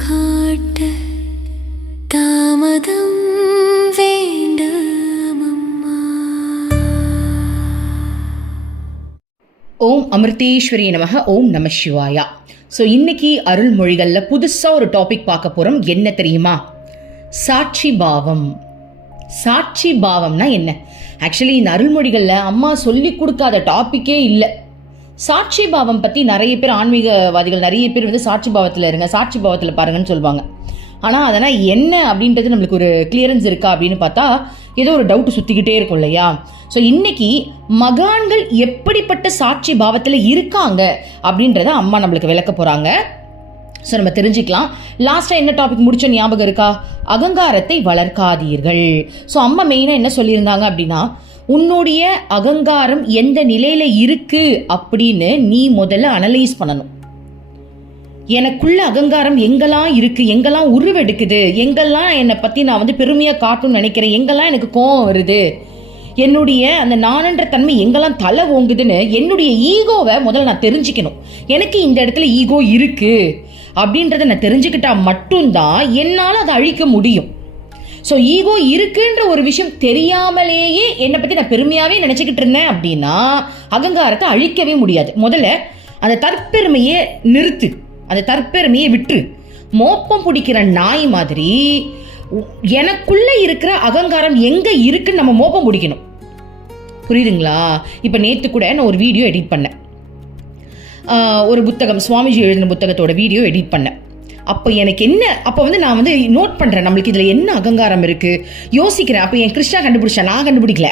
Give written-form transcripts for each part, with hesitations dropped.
காட்ட தாமதம் வேண்டாமம்மா. ஓம் அமிர்தேஸ்வரி நமக. ஓம் நம சிவாயா. ஸோ இன்னைக்கு அருள்மொழிகளில் புதுசாக ஒரு டாபிக் பார்க்க போகிறோம். என்ன தெரியுமா? சாட்சி பாவம். சாட்சி பாவம்னா என்ன? ஆக்சுவலி இந்த அருள்மொழிகளில் அம்மா சொல்லி கொடுக்காத டாப்பிக்கே இல்லை. சாட்சி பாவம் பற்றி நிறைய பேர், ஆன்மீகவாதிகள் நிறைய பேர் வந்து சாட்சி பாவத்தில் இருங்க, சாட்சி பாவத்தில் பாருங்கன்னு சொல்லுவாங்க. ஆனால் அதனால் என்ன அப்படின்றது நம்மளுக்கு ஒரு கிளியரன்ஸ் இருக்கா அப்படின்னு பார்த்தா ஏதோ ஒரு டவுட் சுற்றிக்கிட்டே இருக்கும் இல்லையா? ஸோ இன்னைக்கு மகான்கள் எப்படிப்பட்ட சாட்சி பாவத்தில் இருக்காங்க அப்படின்றத அம்மா நம்மளுக்கு விளக்க போகிறாங்க. ஸோ நம்ம தெரிஞ்சுக்கலாம். லாஸ்ட்டாக என்ன டாபிக் முடிச்ச ஞாபகம் இருக்கா? அகங்காரத்தை வளர்க்காதீர்கள். ஸோ அம்மா மெயினாக என்ன சொல்லியிருந்தாங்க அப்படின்னா, உன்னுடைய அகங்காரம் எந்த நிலையில் இருக்கு அப்படின்னு நீ முதல்ல அனலைஸ் பண்ணணும். எனக்குள்ள அகங்காரம் எங்கெல்லாம் இருக்கு, எங்கெல்லாம் உருவெடுக்குது, எங்கெல்லாம் என்னை பற்றி நான் வந்து பெருமையாக காட்டணும்னு நினைக்கிறேன், எங்கெல்லாம் எனக்கு கோவம் வருது, என்னுடைய அந்த நானன்ற தன்மை எங்கெல்லாம் தலை ஓங்குதுன்னு என்னுடைய ஈகோவை முதல்ல நான் தெரிஞ்சுக்கணும். எனக்கு இந்த இடத்துல ஈகோ இருக்கு அப்படின்றத நான் தெரிஞ்சுக்கிட்டா மட்டும்தான் என்னால் அதை அழிக்க முடியும். ஸோ ஈகோ இருக்குன்ற ஒரு விஷயம் தெரியாமலேயே என்னை பற்றி நான் பெருமையாகவே நினச்சிக்கிட்டு இருந்தேன் அப்படின்னா அகங்காரத்தை அழிக்கவே முடியாது. முதல்ல அந்த தற்பெருமையை நிறுத்து, அந்த தற்பெருமையை விட்டு மோப்பம் பிடிக்கிற நாய் மாதிரி எனக்குள்ள இருக்கிற அகங்காரம் எங்க இருக்குன்னு நம்ம மோப்பம் பிடிக்கணும். புரியுதுங்களா? இப்போ நேற்று கூட நான் ஒரு வீடியோ எடிட் பண்ணேன். ஒரு புத்தகம், சுவாமிஜி எழுதின புத்தகத்தோட வீடியோ எடிட் பண்ணேன். அப்போ எனக்கு என்ன, அப்போ வந்து நான் வந்து நோட் பண்ணுறேன், நம்மளுக்கு இதில் என்ன அகங்காரம் இருக்குது யோசிக்கிறேன். அப்போ என் கிருஷ்ணா கண்டுபிடிச்சா, நான் கண்டுபிடிக்கல,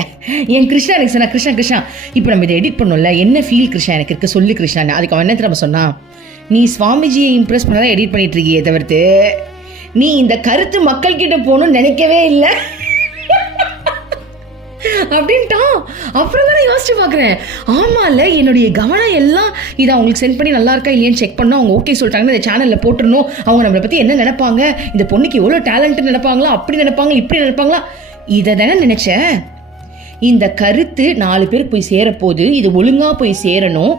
என் கிருஷ்ணா எனக்கு சொன்னா, கிருஷ்ணா இப்போ நம்ம இதை எடிட் பண்ணோம்ல, என்ன ஃபீல் கிருஷ்ணா எனக்கு இருக்குது சொல்லு கிருஷ்ணா. அதுக்கு அவன் என்ன நம்ம சொன்னா, நீ சுவாமிஜியை இம்ப்ரெஸ் பண்ண தான் எடிட் பண்ணிட்டு இருக்கியே தவிர்த்து நீ இந்த கருத்து மக்கள்கிட்ட போகணும்னு நினைக்கவே இல்லை அப்படின்ட்டான். அப்புறம் தான் யோசிச்சு பார்க்குறேன், ஆமாம் என்னுடைய கவனம் எல்லாம் இதை அவங்களுக்கு சென்ட் பண்ணி நல்லா இருக்கா இல்லையான்னு செக் பண்ணோம். அவங்க ஓகே சொல்லிட்டாங்கன்னா இந்த சேனலில் போட்டுருணும், அவங்க நம்மளை பற்றி என்ன நினைப்பாங்க, இந்த பொண்ணுக்கு எவ்வளோ டேலண்ட் நினைப்பாங்களா, அப்படி நினைப்பாங்க இப்படி நினைப்பாங்களா, இதை தானே நினச்சேன். இந்த கருத்து 4 பேருக்கு போய் சேரப்போது, இது ஒழுங்காக போய் சேரணும்,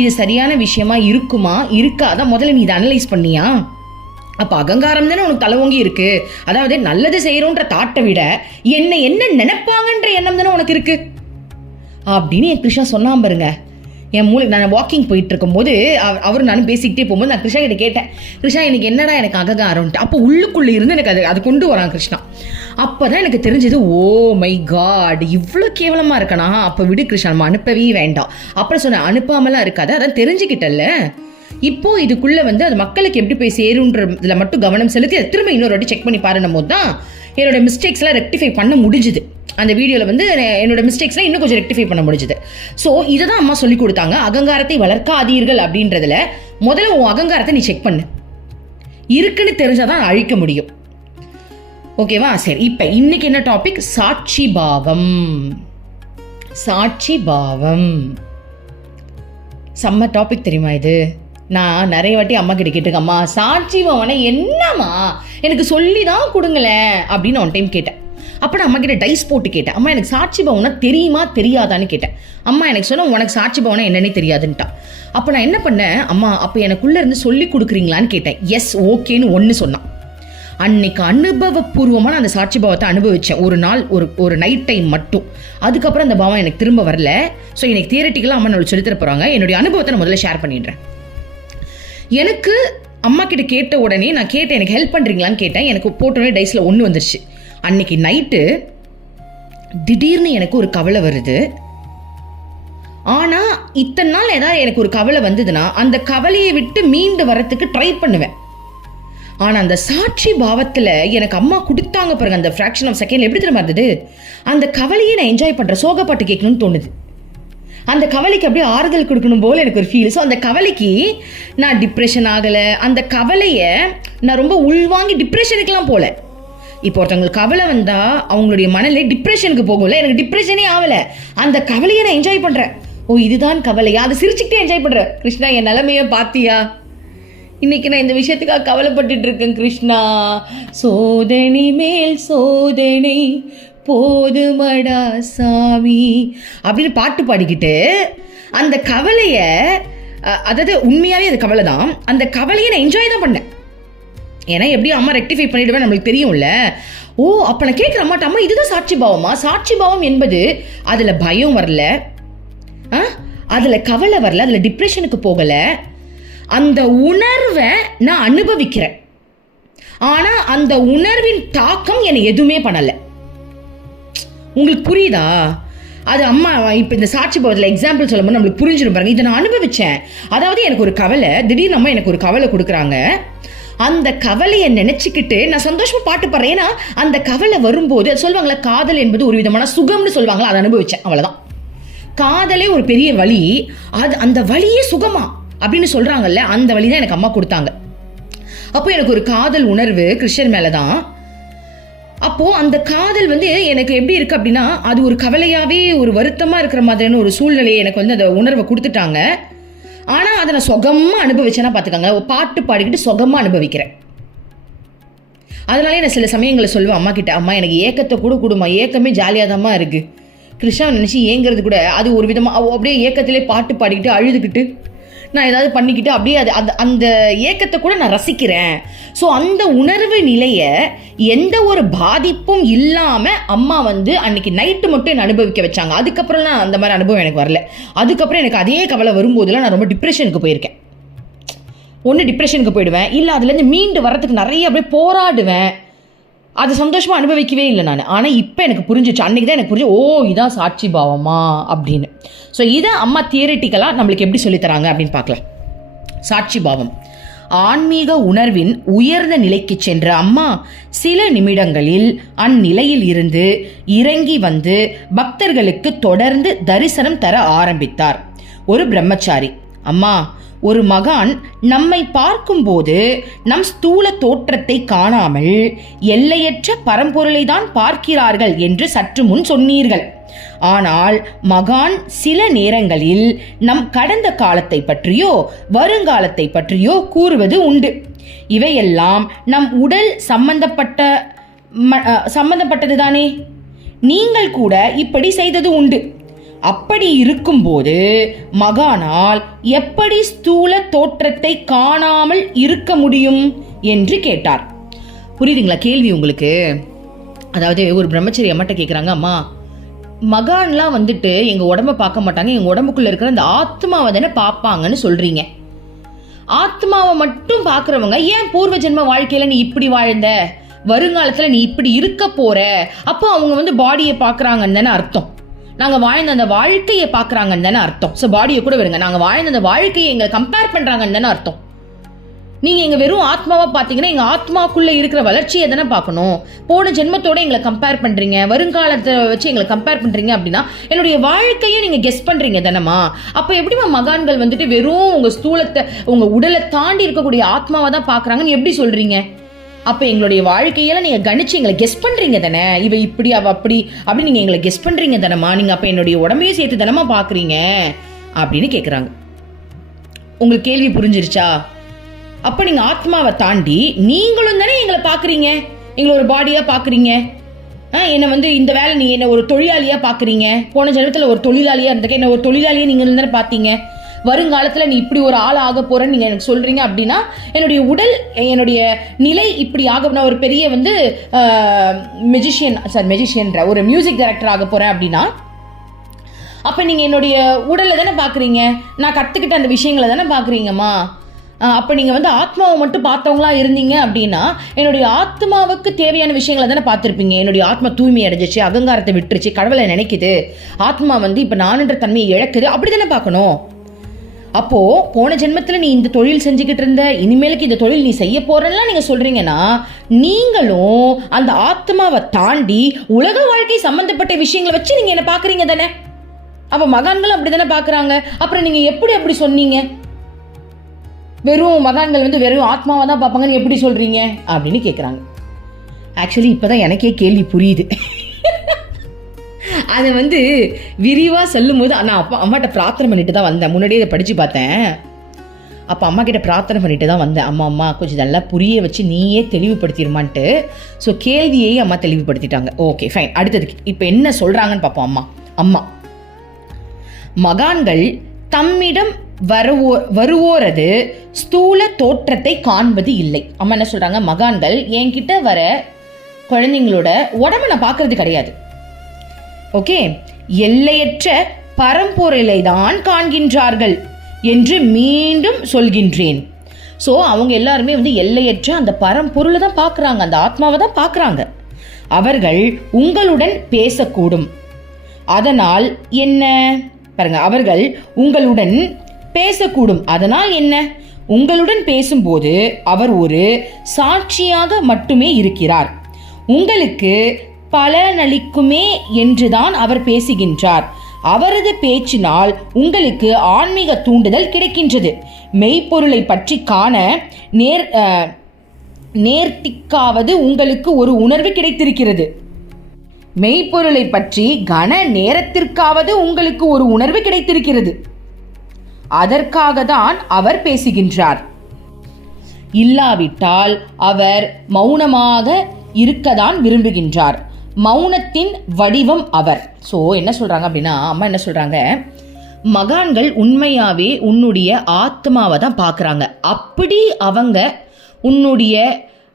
இது சரியான விஷயமா இருக்குமா இருக்காதா முதல்ல நீ இதை அனலைஸ் பண்ணியா? அப்போ அகங்காரம் தானே உனக்கு தலைவங்கி இருக்கு. அதாவது நல்லது செய்யறோன்ற தாட்டை விட என்ன நினைப்பாங்கன்ற எண்ணம் தானே உனக்கு இருக்கு அப்படின்னு என் கிருஷ்ணா சொன்னான் பாருங்க. என் மூளை, நான் வாக்கிங் போயிட்டு இருக்கும்போது அவரும் நானும் பேசிக்கிட்டே போகும்போது நான் கிருஷ்ணா கிட்ட கேட்டேன், கிருஷ்ணா எனக்கு என்னடா எனக்கு அகங்காரம்ட்டு. அப்போ உள்ளுக்குள்ளே இருந்து எனக்கு அது கொண்டு வரான் கிருஷ்ணா. அப்போதான் எனக்கு தெரிஞ்சது, ஓ மை காட் இவ்வளோ கேவலமாக இருக்கனா, அப்போ விடு கிருஷ்ணா நம்ம அனுப்பவே வேண்டாம். அப்புறம் சொன்னேன், அனுப்பாமலாம் இருக்காது, அதான் தெரிஞ்சுக்கிட்டல. இப்போ இதுக்குள்ள வந்து அது மக்களுக்கு எப்படி போய் சேருன்றதுல மட்டும் கவனம் செலுத்தி அதை திரும்ப இன்னொரு வாட்டி செக் பண்ணி பாருன்னும் போது தான் என்னோட மிஸ்டேக்ஸ்லாம் ரெக்டிஃபை பண்ண முடிஞ்சுது. அந்த வீடியோவில் வந்து என்னோட மிஸ்டேக்ஸ்லாம் இன்னும் கொஞ்சம் ரெக்டிஃபை பண்ண முடிஞ்சுது. ஸோ இதை தான் அம்மா சொல்லி கொடுத்தாங்க, அகங்காரத்தை வளர்க்காதீர்கள் அப்படின்றதுல முதல்ல உன் அகங்காரத்தை நீ செக் பண்ணு, இருக்குன்னு தெரிஞ்சாதான் அழிக்க முடியும். ஓகேவா? சரி, இப்போ இன்னைக்கு என்ன டாபிக்? சாட்சி பாவம். சாட்சி பாவம் செம்ம டாபிக் தெரியுமா இது? நான் நிறைய வாட்டி அம்மா கிட்ட கேட்டிருக்கேன், அம்மா சாட்சி பாவனை என்னம்மா எனக்கு சொல்லி தான் கொடுங்களேன் அப்படின்னு ஒன் டைம் கேட்டேன். அப்போ நான் அம்மா கிட்ட டைஸ் போட்டு கேட்டேன், அம்மா எனக்கு சாட்சி பாவனா தெரியுமா தெரியாதான்னு கேட்டேன். அம்மா எனக்கு சொன்ன, உனக்கு சாட்சி பாவனா என்னன்னே தெரியாதுன்ட்டா. அப்போ நான் என்ன பண்ணேன், அம்மா அப்போ எனக்குள்ளே இருந்து சொல்லி கொடுக்குறீங்களான்னு கேட்டேன். எஸ் ஓகேன்னு ஒன்று சொன்னான். அன்னைக்கு அனுபவபூர்வமான அந்த சாட்சி பாவத்தை அனுபவிச்சேன். ஒரு நாள், ஒரு நைட் டைம் மட்டும். அதுக்கப்புறம் அந்த பாவம் எனக்கு திரும்ப வரல. ஸோ எனக்கு தியரட்டிக்கலாக அம்மா நம்மளுக்கு சொல்லித்தர போகிறாங்க. என்னுடைய அனுபவத்தை நான் முதல்ல ஷேர் பண்ணிடுறேன். எனக்கு அம்மா கிட்ட கேட்ட உடனே நான் கேட்டேன், எனக்கு ஹெல்ப் பண்ணுறீங்களான்னு கேட்டேன். எனக்கு போட்டோடனே டைஸில் 1 வந்துருச்சு. அன்னைக்கு நைட்டு திடீர்னு எனக்கு ஒரு கவலை வருது. ஆனால் இத்தனை நாள் ஏதாவது எனக்கு ஒரு கவலை வந்ததுன்னா அந்த கவலையை விட்டு மீண்டு வரத்துக்கு ட்ரை பண்ணுவேன். ஆனால் அந்த சாட்சி பாவத்தில் எனக்கு அம்மா கொடுத்தாங்க பாருங்க, அந்த ஃப்ராக்ஷன் ஆஃப் செகண்ட் எப்படி தெரியுமா இருந்தது? அந்த கவலையை நான் என்ஜாய் பண்ணுறேன், சோகப்பாட்டு கேட்கணும்னு தோணுது. அந்த கவலைக்கு அப்படியே ஆறுதல் கொடுக்கணும் போல் எனக்கு ஒரு ஃபீல். ஸோ அந்த கவலைக்கு நான் டிப்ரெஷன் ஆகலை, அந்த கவலையை நான் ரொம்ப உள்வாங்கி டிப்ரெஷனுக்கெலாம் போகல. இப்போ ஒருத்தவங்களுக்கு கவலை வந்தால் அவங்களுடைய மனநிலை டிப்ரெஷனுக்கு போகல, எனக்கு டிப்ரெஷனே ஆகலை. அந்த கவலையை நான் என்ஜாய் பண்ணுறேன். ஓ இதுதான் கவலையா, அதை சிரிச்சுக்கிட்டே என்ஜாய் பண்ணுறேன். கிருஷ்ணா என் நிலைமையை பார்த்தியா, இன்னைக்கு நான் இந்த விஷயத்துக்காக கவலைப்பட்டுட்டு இருக்கேன் கிருஷ்ணா. சோதனை மேல் சோதனை போதுமடா சாமி அப்படின்னு பாட்டு பாடிக்கிட்டு அந்த கவலையை, அதாவது உண்மையாகவே அது கவலை தான், அந்த கவலையை நான் என்ஜாய் தான் பண்ணேன். ஏன்னா எப்படி அம்மா ரெக்டிஃபை பண்ணிடுவேன் நம்மளுக்கு தெரியும்ல. ஓ அப்போ நான் கேட்குற அம்மாட்ட, அம்மா இதுதான் சாட்சி பாவமா? சாட்சி பாவம் என்பது அதில் பயம் வரல, அதில் கவலை வரல, அதில் டிப்ரெஷனுக்கு போகலை. அந்த உணர்வை நான் அனுபவிக்கிறேன், ஆனால் அந்த உணர்வின் தாக்கம் என்னை எதுவுமே பண்ணலை. உங்களுக்கு புரியுதா? அது அம்மா இப்போ இந்த சாட்சி பாவத்தில் எக்ஸாம்பிள் சொல்லும்போது நம்மளுக்கு புரிஞ்சிடும் பாருங்க. இதை நான் அனுபவித்தேன். அதாவது எனக்கு ஒரு கவலை, திடீர்னு அம்மா எனக்கு ஒரு கவலை கொடுக்குறாங்க. அந்த கவலையை நினச்சிக்கிட்டு நான் சந்தோஷமாக பாட்டு பாடுறேன். ஏன்னா அந்த கவலை வரும்போது சொல்லுவாங்களே, காதல் என்பது ஒரு விதமான சுகம்னு சொல்லுவாங்களா, அதை அனுபவித்தேன். அவ்வளோதான். காதலே ஒரு பெரிய வலி, அது அந்த வலியே சுகமா அப்படின்னு சொல்கிறாங்கல்ல, அந்த வழி தான் எனக்கு அம்மா கொடுத்தாங்க. அப்போ எனக்கு ஒரு காதல் உணர்வு கிருஷ்ணன் மேலே தான். அப்போது அந்த காதல் வந்து எனக்கு எப்படி இருக்குது அப்படின்னா, அது ஒரு கவலையாகவே ஒரு வருத்தமாக இருக்கிற மாதிரியான ஒரு சூழ்நிலையை எனக்கு வந்து அந்த உணர்வை கொடுத்துட்டாங்க. ஆனால் அதை நான் சுகமாக அனுபவிச்சேன்னா பார்த்துக்கோங்க, பாட்டு பாடிக்கிட்டு சுகமாக அனுபவிக்கிறேன். அதனாலே நான் சில சமயங்களை சொல்லுவேன் அம்மா கிட்ட, அம்மா எனக்கு ஏக்கத்தை கூட கொடுமா, ஏக்கமே ஜாலியாக தான்மா இருக்குது. கிருஷ்ணாவை நினச்சி ஏங்கிறது கூட அது ஒரு விதமாக அப்படியே ஏக்கத்திலே பாட்டு பாடிக்கிட்டு அழுதுகிட்டு நான் ஏதாவது பண்ணிக்கிட்டு அப்படியே அது அந்த ஏக்கத்தை கூட நான் ரசிக்கிறேன். ஸோ அந்த உணர்வு நிலையை எந்த ஒரு பாதிப்பும் இல்லாமல் அம்மா வந்து அன்னைக்கு நைட்டு மட்டும் என்னை அனுபவிக்க வச்சாங்க. அதுக்கப்புறம்லாம் அந்த மாதிரி அனுபவம் எனக்கு வரல. அதுக்கப்புறம் எனக்கு அதே கவலை வரும்போதெல்லாம் நான் ரொம்ப டிப்ரெஷனுக்கு போயிருக்கேன். ஒன்று டிப்ரெஷனுக்கு போயிடுவேன், இல்லை அதுலேருந்து மீண்டு வரத்துக்கு நிறைய அப்படியே போராடுவேன். அது சந்தோஷமாக அனுபவிக்கவே இல்லை நான். ஆனால் இப்போ எனக்கு புரிஞ்சிச்சு, அன்றைக்கி தான் எனக்கு புரிஞ்சு, ஓ இதான் சாட்சி பாவமா அப்படின்னு. ஸோ இதை அம்மா தியரிட்டிக்கலாக நம்மளுக்கு எப்படி சொல்லித்தராங்க அப்படின்னு பார்க்கலாம். சாட்சி பாவம் ஆன்மீக உணர்வின் உயர்ந்த நிலைக்கு சென்ற அம்மா சில நிமிடங்களில் அந்நிலையில் இருந்து இறங்கி வந்து பக்தர்களுக்கு தொடர்ந்து தரிசனம் தர ஆரம்பித்தார். ஒரு பிரம்மச்சாரி, அம்மா ஒரு மகான் நம்மை பார்க்கும்போது நம் ஸ்தூல தோற்றத்தை காணாமல் எல்லையற்ற பரம்பொருளை தான் பார்க்கிறார்கள் என்று சற்று முன் சொன்னீர்கள். ஆனால் மகான் சில நேரங்களில் நம் கடந்த காலத்தை பற்றியோ வருங்காலத்தை பற்றியோ கூறுவது உண்டு. இவையெல்லாம் நம் உடல் சம்பந்தப்பட்டதுதானே. நீங்கள் கூட இப்படி செய்தது உண்டு. அப்படி இருக்கும்போது மகானால் எப்படி ஸ்தூல தோற்றத்தை காணாமல் இருக்க முடியும் என்று கேட்டார். புரியுதுங்களா கேள்வி உங்களுக்கு? அதாவது ஒரு பிரம்மச்சரி அம்மாட்ட கேட்குறாங்க, அம்மா மகான்லாம் வந்துட்டு எங்கள் உடம்பை பார்க்க மாட்டாங்க, எங்கள் உடம்புக்குள்ளே இருக்கிற அந்த ஆத்மாவை தானே பார்ப்பாங்கன்னு சொல்கிறீங்க. ஆத்மாவை மட்டும் பார்க்குறவங்க ஏன் பூர்வ ஜென்ம வாழ்க்கையில் நீ இப்படி வாழ்ந்த, வருங்காலத்தில் நீ இப்படி இருக்க போற, அப்போ அவங்க வந்து பாடியை பார்க்குறாங்கன்னு தானே அர்த்தம். நாங்கள் வாழ்ந்த அந்த வாழ்க்கையை பார்க்குறாங்கன்னு தானே அர்த்தம். ஸோ பாடியை கூட விடுங்க, நாங்கள் வாழ்ந்த அந்த வாழ்க்கையை எங்களை கம்பேர் பண்ணுறாங்கன்னு தானே அர்த்தம். நீங்கள் எங்கள் வெறும் ஆத்மாவாக பார்த்தீங்கன்னா எங்கள் ஆத்மாக்குள்ளே இருக்கிற வளர்ச்சியை தானே பார்க்கணும். போன ஜென்மத்தோடு எங்களை கம்பேர் பண்ணுறீங்க, வருங்காலத்தை வச்சு எங்களை கம்பேர் பண்ணுறீங்க அப்படின்னா என்னுடைய வாழ்க்கையை நீங்கள் கெஸ் பண்ணுறீங்க தானேம்மா. அப்போ எப்படிமா மகான்கள் வந்துட்டு வெறும் உங்கள் ஸ்தூலத்தை உங்கள் உடலை தாண்டி இருக்கக்கூடிய ஆத்மாவை தான் பார்க்குறாங்கன்னு எப்படி சொல்கிறீங்க? அப்போ எங்களுடைய வாழ்க்கையெல்லாம் நீங்கள் கணிச்சு எங்களை கெஸ் பண்ணுறீங்க தானே, இவ இப்படி அவ அப்படி அப்படின்னு நீங்கள் எங்களை கெஸ் பண்ணுறீங்க தானேம்மா. நீங்கள் அப்போ என்னுடைய உடம்பையும் சேர்த்து தானேம்மா பார்க்குறீங்க அப்படின்னு கேட்குறாங்க. உங்களுக்கு கேள்வி புரிஞ்சிருச்சா? அப்போ நீங்கள் ஆத்மாவை தாண்டி நீங்களும் தானே எங்களை பார்க்குறீங்க, எங்களை ஒரு பாடியாக பார்க்குறீங்க. என்னை வந்து இந்த வேலை நீ என்ன ஒரு தொழிலாளியாக பார்க்குறீங்க. போன ஜென்மத்தில் ஒரு தொழிலாளியாக இருந்தக்க என்ன ஒரு தொழிலாளியாக நீங்கள் தானே பார்த்தீங்க. வருங்காலத்தில் நீ இப்படி ஒரு ஆள் ஆக போறேன்னு நீங்கள் எனக்கு சொல்கிறீங்க அப்படின்னா என்னுடைய உடல் என்னுடைய நிலை இப்படி ஆக, நான் ஒரு பெரிய வந்து மெஜிஷியன்ற ஒரு மியூசிக் டைரக்டர் ஆக போகிறேன் அப்படின்னா அப்போ நீங்கள் என்னுடைய உடலை தானே பார்க்குறீங்க, நான் கற்றுக்கிட்ட அந்த விஷயங்களை தானே பார்க்குறீங்கம்மா. அப்போ நீங்கள் வந்து ஆத்மாவை மட்டும் பார்த்தவங்களா இருந்தீங்க அப்படின்னா என்னுடைய ஆத்மாவுக்கு தேவையான விஷயங்களை தானே பார்த்துருப்பீங்க. என்னுடைய ஆத்மா தூய்மை அடைஞ்சிச்சு, அகங்காரத்தை விட்டுருச்சு, கடவுளை நினைக்குது, ஆத்மா வந்து இப்போ நானுன்ற தன்மையை இழக்குது, அப்படி தானே பார்க்கணும். அப்போ போன ஜென்மத்தில் நீ இந்த தொழில் செஞ்சுக்கிட்டு இருந்த, இனிமேலுக்கு இந்த தொழில் நீ செய்ய போறேன்னா நீங்க சொல்றீங்கன்னா நீங்களும் அந்த ஆத்மாவை தாண்டி உலக வாழ்க்கை சம்பந்தப்பட்ட விஷயங்களை வச்சு நீங்க என்ன பாக்குறீங்க தானே. அப்ப மகான்கள் அப்படி தானே பாக்குறாங்க. அப்புறம் நீங்க எப்படி அப்படி சொன்னீங்க, வெறும் மகான்கள் வந்து வெறும் ஆத்மாவை தான் பார்ப்பாங்கன்னு எப்படி சொல்றீங்க அப்படின்னு கேட்குறாங்க. ஆக்சுவலி இப்போதான் எனக்கே கேள்வி புரியுது. அதை வந்து விரிவாக சொல்லும் போது நான் அம்மாட்ட பிரார்த்தனை பண்ணிட்டு தான் வந்தேன். முன்னாடியே இதை படித்து பார்த்தேன். அப்போ அம்மா கிட்ட பிரார்த்தனை பண்ணிட்டு தான் வந்தேன், அம்மா கொஞ்சம் நல்லா புரிய வச்சு நீயே தெளிவுபடுத்திடுமான்ட்டு. ஸோ கேள்வியை அம்மா தெளிவுபடுத்திட்டாங்க. Okay fine. அடுத்ததுக்கு இப்போ என்ன சொல்கிறாங்கன்னு பார்ப்போம். அம்மா மகான்கள் தம்மிடம் வருவோரது ஸ்தூல தோற்றத்தை காண்பது இல்லை. அம்மா என்ன சொல்றாங்க, மகான்கள் என்கிட்ட வர குழந்தைங்களோட உடம்ப நான் பார்க்கறது கிடையாது. ஓகே, எல்லையற்ற பரம்பொருளை தான் காண்கின்றார்கள் என்று மீண்டும் சொல்கின்றேன். ஸோ அவங்க எல்லாருமே எல்லையற்ற அந்த பரம்பொருளை தான் பார்க்குறாங்க, அந்த ஆத்மாவை தான் பார்க்குறாங்க. அவர்கள் உங்களுடன் பேசக்கூடும். அதனால் என்ன பாருங்க, அவர்கள் உங்களுடன் பேசக்கூடும். அதனால் என்ன, உங்களுடன் பேசும்போது அவர் ஒரு சாட்சியாக மட்டுமே இருக்கிறார். உங்களுக்கு பலனளிக்குமே என்றுதான் அவர் பேசுகின்றார். அவரது பேச்சினால் உங்களுக்கு ஆன்மீக தூண்டுதல் கிடைக்கின்றது. மெய்ப்பொருளை பற்றி காண நேர்த்திக்காவது உங்களுக்கு ஒரு உணர்வு கிடைத்திருக்கிறது. மெய்ப்பொருளை பற்றி கன நேரத்திற்காவது உங்களுக்கு ஒரு உணர்வு கிடைத்திருக்கிறது. அதற்காக தான் அவர் பேசுகின்றார். இல்லாவிட்டால் அவர் மௌனமாக இருக்கதான் விரும்புகின்றார். மௌனத்தின் வடிவம் அவர். ஸோ என்ன சொல்றாங்க அப்படின்னா, அம்மா என்ன சொல்றாங்க, மகான்கள் உண்மையாவே உன்னுடைய ஆத்மாவை தான் பார்க்குறாங்க. அப்படி அவங்க உன்னுடைய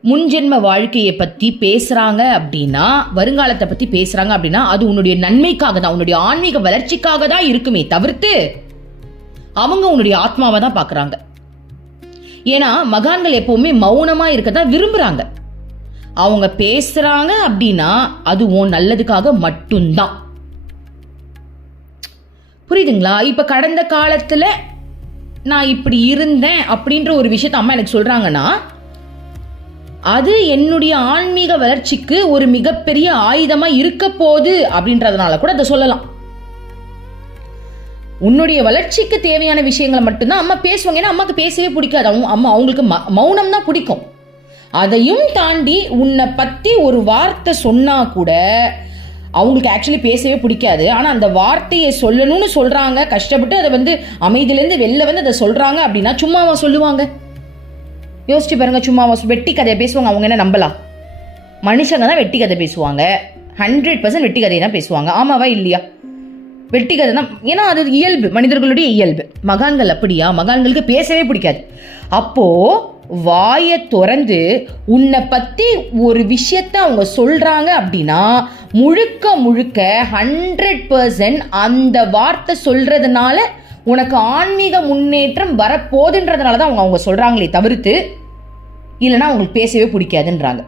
முன்ஜென்ம வாழ்க்கையை பற்றி பேசுகிறாங்க அப்படின்னா, வருங்காலத்தை பற்றி பேசுகிறாங்க அப்படின்னா, அது உன்னுடைய நன்மைக்காக தான், உன்னுடைய ஆன்மீக வளர்ச்சிக்காக தான் இருக்குமே தவிர்த்து அவங்க உன்னுடைய ஆத்மாவை தான் பார்க்குறாங்க. ஏன்னா மகான்கள் எப்பவுமே மௌனமாக இருக்க தான் விரும்புகிறாங்க. அவங்க பேசுகிறாங்க அப்படின்னா அது உன் நல்லதுக்காக மட்டும்தான். புரியுதுங்களா? இப்போ கடந்த காலத்தில் நான் இப்படி இருந்தேன் அப்படின்ற ஒரு விஷயத்த அம்மா எனக்கு சொல்கிறாங்கன்னா, அது என்னுடைய ஆன்மீக வளர்ச்சிக்கு ஒரு மிகப்பெரிய ஆயுதமாக இருக்க போகுது அப்படின்றதுனால கூட அதை சொல்லலாம். உன்னுடைய வளர்ச்சிக்கு தேவையான விஷயங்களை மட்டும்தான் அம்மா பேசுவாங்க. ஏன்னா அம்மாவுக்கு பேசவே பிடிக்காது. அம்மா அவங்களுக்கு மௌனம் தான் பிடிக்கும். அதையும் தாண்டி உன்னை பற்றி ஒரு வார்த்தை சொன்னா கூட அவங்களுக்கு ஆக்சுவலி பேசவே பிடிக்காது. ஆனால் அந்த வார்த்தையை சொல்லணும்னு சொல்கிறாங்க, கஷ்டப்பட்டு அதை அமைதியிலேருந்து வெளில அதை சொல்கிறாங்க அப்படின்னா சும்மாவா சொல்லுவாங்க? யோசிச்சு பாருங்க. சும்மாவா வெட்டி கதையை பேசுவாங்க? அவங்க என்ன நம்பலாம்? மனுஷங்க தான் வெட்டி கதை பேசுவாங்க. 100% வெட்டி கதையை தான் பேசுவாங்க. ஆமாவா இல்லையா? வெட்டி கதை தான். ஏன்னா அது இயல்பு, மனிதர்களுடைய இயல்பு. மகான்கள் அப்படியா? மகான்களுக்கு பேசவே பிடிக்காது. அப்போ வாயை திறந்து உன்னை பற்றி ஒரு விஷயத்த அவங்க சொல்கிறாங்க அப்படின்னா முழுக்க முழுக்க 100% அந்த வார்த்தை சொல்கிறதுனால உனக்கு ஆன்மீக முன்னேற்றம் வரப்போகுதுன்றதுனால தான் அவங்க சொல்கிறாங்களே தவிர்த்து இல்லைன்னா அவங்களுக்கு பேசவே பிடிக்காதுன்றாங்க.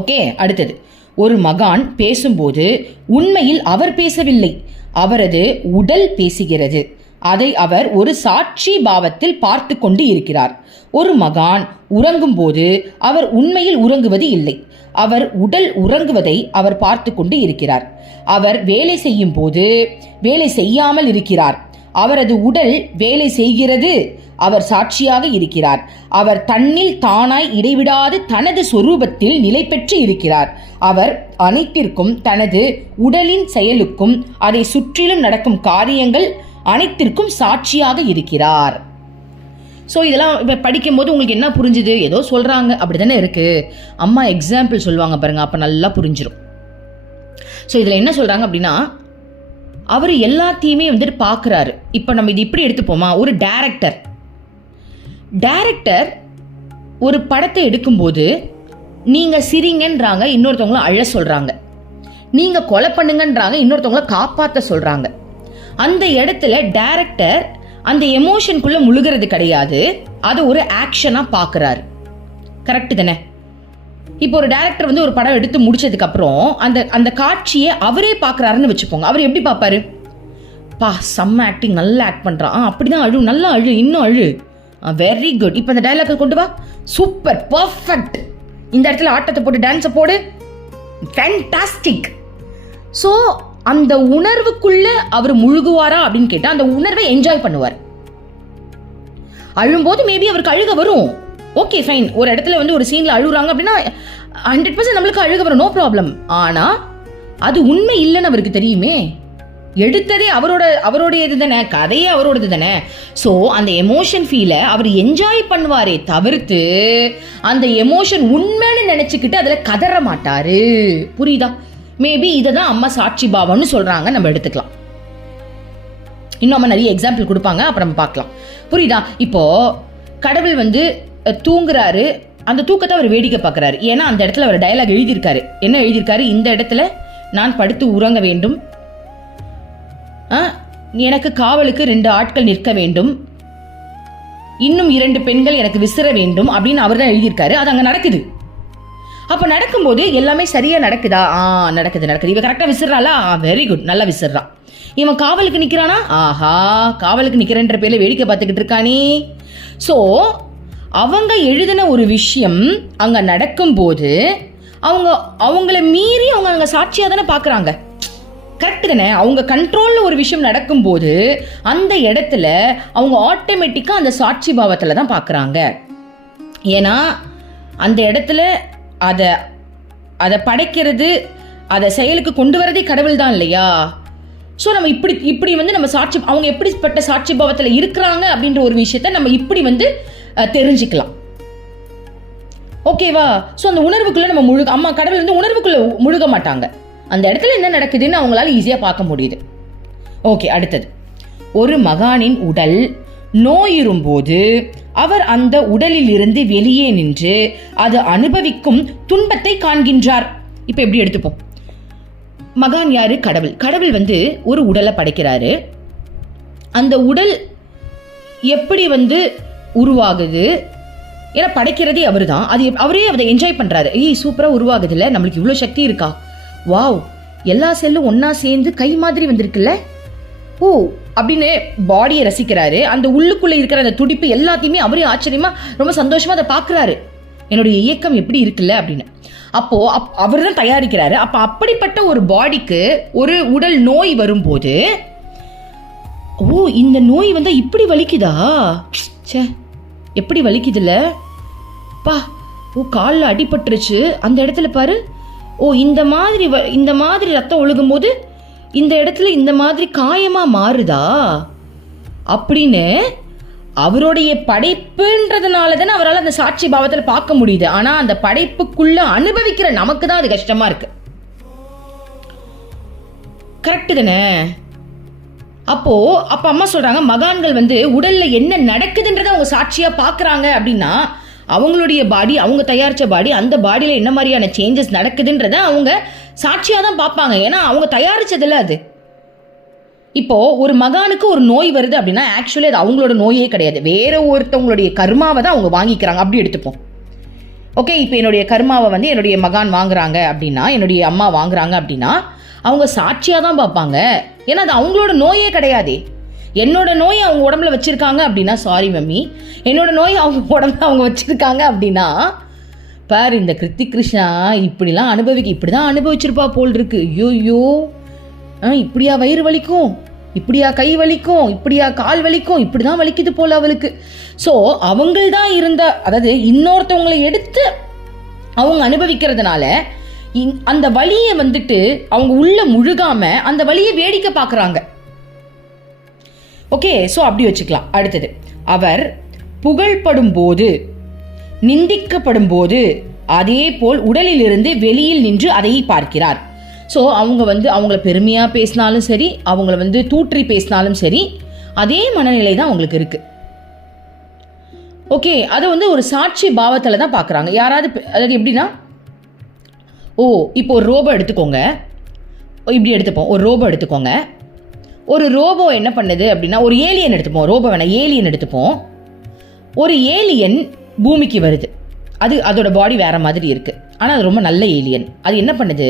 ஓகே, அடுத்தது, ஒரு மகான் பேசும்போது உண்மையில் அவர் பேசவில்லை, அவரது உடல் பேசுகிறது. அதை அவர் ஒரு சாட்சி பாவத்தில் பார்த்து கொண்டு இருக்கிறார். ஒரு மகான் உறங்கும் போது அவர் உண்மையில் உறங்குவது இல்லை, அவர் உடல் உறங்குவதை அவர் பார்த்து கொண்டு இருக்கிறார். அவர் வேலை செய்யும் போது வேலை செய்யாமல் இருக்கிறார், அவரது உடல் வேலை செய்கிறது, அவர் சாட்சியாக இருக்கிறார். அவர் தன்னில் தானாய் இடைவிடாது தனது சொரூபத்தில் நிலை பெற்று இருக்கிறார். அவர் அனைத்திற்கும், தனது உடலின் செயலுக்கும் அதை சுற்றிலும் நடக்கும் காரியங்கள் அனைத்திற்கும் சாட்சியாக இருக்கிறார். ஸோ இதெல்லாம் இப்போ படிக்கும்போது உங்களுக்கு என்ன புரிஞ்சுது? ஏதோ சொல்கிறாங்க அப்படி தானே இருக்குது. அம்மா எக்ஸாம்பிள் சொல்லுவாங்க பாருங்கள், அப்போ நல்லா புரிஞ்சிடும். ஸோ இதில் என்ன சொல்கிறாங்க அப்படின்னா, அவர் எல்லாத்தையுமே பார்க்குறாரு. இப்போ நம்ம இது இப்படி எடுத்துப்போமா, ஒரு டைரக்டர் ஒரு படத்தை எடுக்கும்போது நீங்கள் சிரிங்கன்றாங்க, இன்னொருத்தவங்கள அழ சொல்கிறாங்க. நீங்கள் கொலை பண்ணுங்கன்றாங்க, இன்னொருத்தவங்கள காப்பாற்ற சொல்கிறாங்க. அந்த இடத்துல டைரக்டர் அந்த எமோஷனுக்குள்ள முழுகிறது கிடையாது, அது ஒரு ஆக்ஷனா பார்க்குறாரு. கரெக்டு தானே? இப்போ ஒரு டைரக்டர் ஒரு படம் எடுத்து முடிச்சதுக்கு அப்புறம் அந்த காட்சியை அவரே பார்க்குறாருன்னு வச்சுப்போங்க. அவர் எப்படி பார்ப்பாரு? செம்ம ஆக்டிங், நல்லா ஆக்ட் பண்ணுறான், அப்படிதான் அழு, நல்லா அழு, இன்னும் அழு, வெரி குட், இப்போ அந்த டைலாக்கை கொண்டு வா, சூப்பர், பர்ஃபெக்ட், இந்த இடத்துல ஆட்டத்தை போட்டு டான்ஸை போடு, ஃபேண்டாஸ்டிக். ஸோ அந்த உணர்வுக்குள்ள அவர் முழுகுவாரா அப்படின்னு கேட்டா அந்த உணர்வை என்ஜாய் பண்ணுவார். அழும்போது மேபி அவருக்கு அழுக வரும், ஓகே ஃபைன். ஒரு இடத்துல ஒரு சீன்ல அழுகுறாங்க அப்படின்னா 100% நம்மளுக்கு அழுக வரும், நோ ப்ராப்ளம். ஆனா அது உண்மை இல்லைன்னு அவருக்கு தெரியுமே. எடுத்ததே அவருடைய இது தானே, கதையே அவரோடது தானே. ஸோ அந்த எமோஷன் ஃபீலை அவர் என்ஜாய் பண்ணுவாரே தவிர்த்து அந்த எமோஷன் உண்மைன்னு நினைச்சுக்கிட்டு அதில் கதற மாட்டாரு. புரியுதா? மேபி இதை தான் அம்மா சாட்சி பாவம்னு சொல்றாங்க, நம்ம எடுத்துக்கலாம். இன்னும் நிறைய எக்ஸாம்பிள் கொடுப்பாங்க, அப்புறம் நம்ம பார்க்கலாம். புரியுதா? இப்போ கடவுள் வந்து தூங்குறாரு, அந்த தூக்கத்தை அவர் வேடிக்கை பார்க்குறாரு. ஏன்னா அந்த இடத்துல அவர் டயலாக் எழுதியிருக்காரு. என்ன எழுதியிருக்காரு? இந்த இடத்துல நான் படுத்து உறங்க வேண்டும், எனக்கு காவலுக்கு 2 ஆட்கள் நிற்க வேண்டும், இன்னும் 2 பெண்கள் எனக்கு விசிற வேண்டும் அப்படின்னு அவர் தான் எழுதியிருக்காரு. அது அங்கே நடக்குது. அப்போ நடக்கும்போது எல்லாமே சரியா நடக்குதா? நடக்குது. இவ கரெக்டாக விசிறாளா? வெரி குட், நல்லா விசிறான். இவன் காவலுக்கு நிற்கிறானா? ஆஹா, காவலுக்கு நிற்கிறன்ற பேர்ல வேடிக்கை பார்த்துக்கிட்டு இருக்கானே. ஸோ அவங்க எழுதின ஒரு விஷயம் அங்க நடக்கும்போது அவங்கள மீறி அவங்க அங்க சாட்சியா தானே பாக்குறாங்க. கரெக்ட் தானே? அவங்க கண்ட்ரோல்ல ஒரு விஷயம் நடக்கும்போது அந்த இடத்துல அவங்க ஆட்டோமேட்டிக்கா அந்த சாட்சி பாவத்துல தான் பாக்குறாங்க. ஏன்னா அந்த இடத்துல அதை படைக்கிறது, அதை செயலுக்கு கொண்டு வரதே கடவுள் தான் இல்லையா? ஸோ நம்ம இப்படி வந்து நம்ம சாட்சி, அவங்க எப்படிப்பட்ட சாட்சி பாவத்தில் இருக்கிறாங்க அப்படின்ற ஒரு விஷயத்த நம்ம இப்படி வந்து தெரிஞ்சுக்கலாம். ஓகேவா? ஸோ அந்த உணர்வுக்குள்ள நம்ம கடவுள் வந்து உணர்வுக்குள்ள முழுக மாட்டாங்க. அந்த இடத்துல என்ன நடக்குதுன்னு அவங்களால ஈஸியா பார்க்க முடியுது. ஓகே, அடுத்தது. ஒரு மகானின் உடல் நோயுறும்போது அவர் அந்த உடலில் இருந்து வெளியே நின்று அது அனுபவிக்கும் துன்பத்தை காண்கின்றார். இப்ப எப்படி எடுத்துப்போம்? மகான் யாரு? கடவுள். கடவுள் வந்து ஒரு உடலை படைக்கிறாரு. அந்த உடல் எப்படி வந்து உருவாகுது? ஏன்னா படைக்கிறதே அவரு தான். அவரே அதை என்ஜாய் பண்றாரு. சூப்பரா உருவாகுது இல்ல, நம்மளுக்கு இவ்வளவு சக்தி இருக்கா, வாவ், எல்லா செல்லும் ஒன்னா சேர்ந்து கை மாதிரி வந்திருக்குல்ல, ஓ அப்படின்னு பாடியை ரசிக்கிறாரு. அந்த உள்ளுக்குள்ள இருக்கிற அந்த துடிப்பு எல்லாத்தையுமே அவரே ஆச்சரியமா ரொம்ப சந்தோஷமா அதை பாக்குறாரு. என்னுடைய இயக்கம் எப்படி இருக்குல்ல அப்படின்னு. அப்போ அவர் தான் தயாரிக்கிறாரு. அப்ப அப்படிப்பட்ட ஒரு பாடிக்கு ஒரு உடல் நோய் வரும்போது, ஓ இந்த நோய் வந்தா இப்படி வலிக்குதா, எப்படி வலிக்குதுல்ல பா, ஓ காலில் அடிபட்டுருச்சு, அந்த இடத்துல பாரு, ஓ இந்த மாதிரி ரத்தம் ஒழுகும் போது இந்த இடத்துல இந்த மாதிரி காயமா மாறுதா அப்படின்னு அவருடைய படைப்புன்றதுனால தானே அவரால் அந்த சாட்சி பாவத்தில் பார்க்க முடியுது. ஆனா அந்த படைப்புக்குள்ள அனுபவிக்கிற நமக்கு தான் அது கஷ்டமா இருக்கு. கரெக்ட் தானே? அப்போ அம்மா சொல்றாங்க, மகான்கள் வந்து உடல்ல என்ன நடக்குதுன்றத அவங்க சாட்சியா பாக்குறாங்க அப்படின்னா அவங்களுடைய பாடி, அவங்க தயாரிச்ச பாடி, அந்த பாடியில என்ன மாதிரியான சேஞ்சஸ் நடக்குதுன்றத அவங்க சாட்சியா தான் பார்ப்பாங்க. ஏன்னா அவங்க தயாரிச்சதில்ல அது. இப்போ ஒரு மகானுக்கு ஒரு நோய் வருது அப்படின்னா ஆக்சுவலி அது அவங்களோட நோயே கிடையாது, வேற ஒருத்தவங்களுடைய கர்மாவை தான் அவங்க வாங்கிக்கிறாங்க. அப்படி எடுத்துப்போம். ஓகே, இப்போ என்னுடைய கர்மாவை வந்து என்னுடைய மகான் வாங்குறாங்க அப்படின்னா, என்னுடைய அம்மா வாங்குறாங்க அப்படின்னா அவங்க சாட்சியா தான் பார்ப்பாங்க. ஏன்னா அது அவங்களோட நோயே கிடையாது. என்னோட நோயை அவங்க உடம்புல வச்சிருக்காங்க அப்படின்னா, சாரி மம்மி, என்னோட நோயை அவங்க உடம்புல அவங்க வச்சிருக்காங்க அப்படின்னா, பாரு இந்த கிருத்திக் கிருஷ்ணா இப்படிலாம் இப்படிதான் அனுபவிச்சிருப்பா போல் இருக்கு. ஐயோ, இப்படியா வயிறு வலிக்கும், இப்படியா கை வலிக்கும், இப்படியா கால் வலிக்கும், இப்படிதான் வலிக்குது போல அவளுக்கு. ஸோ அவங்கள்தான் அதாவது இன்னொருத்தவங்களை எடுத்து அவங்க அனுபவிக்கிறதுனால அந்த வலியை வந்துட்டு அவங்க உள்ள முழுகாம அந்த வலியை வேடிக்கை பார்க்குறாங்க. ஓகே, ஸோ அப்படி வச்சுக்கலாம். அடுத்தது, அவர் புகழ்படும் போது, நிந்திக்கப்படும் போது அதே போல் உடலில் இருந்து வெளியில் நின்று அதை பார்க்கிறார். ஸோ அவங்க வந்து அவங்கள பெருமையா பேசினாலும் சரி, அவங்கள வந்து தூற்றி பேசினாலும் சரி, அதே மனநிலை தான் அவங்களுக்கு இருக்கு. ஓகே, அதை வந்து ஒரு சாட்சி பாவத்தில் தான் பார்க்குறாங்க. யாராவது, அதாவது எப்படின்னா, ஓ இப்போ ஒரு ரோபோ எடுத்துக்கோங்க, இப்படி எடுத்துப்போம், ஒரு ரோபோ எடுத்துக்கோங்க. ஒரு ரோபோ என்ன பண்ணுது அப்படின்னா, ஒரு ஏலியன் எடுத்துப்போம், ரோபோ வேணாம், ஏலியன் எடுத்துப்போம். ஒரு ஏலியன் பூமிக்கு வருது. அதோட பாடி வேற மாதிரி இருக்கு, ஆனால் அது ரொம்ப நல்ல ஏலியன். அது என்ன பண்ணுது,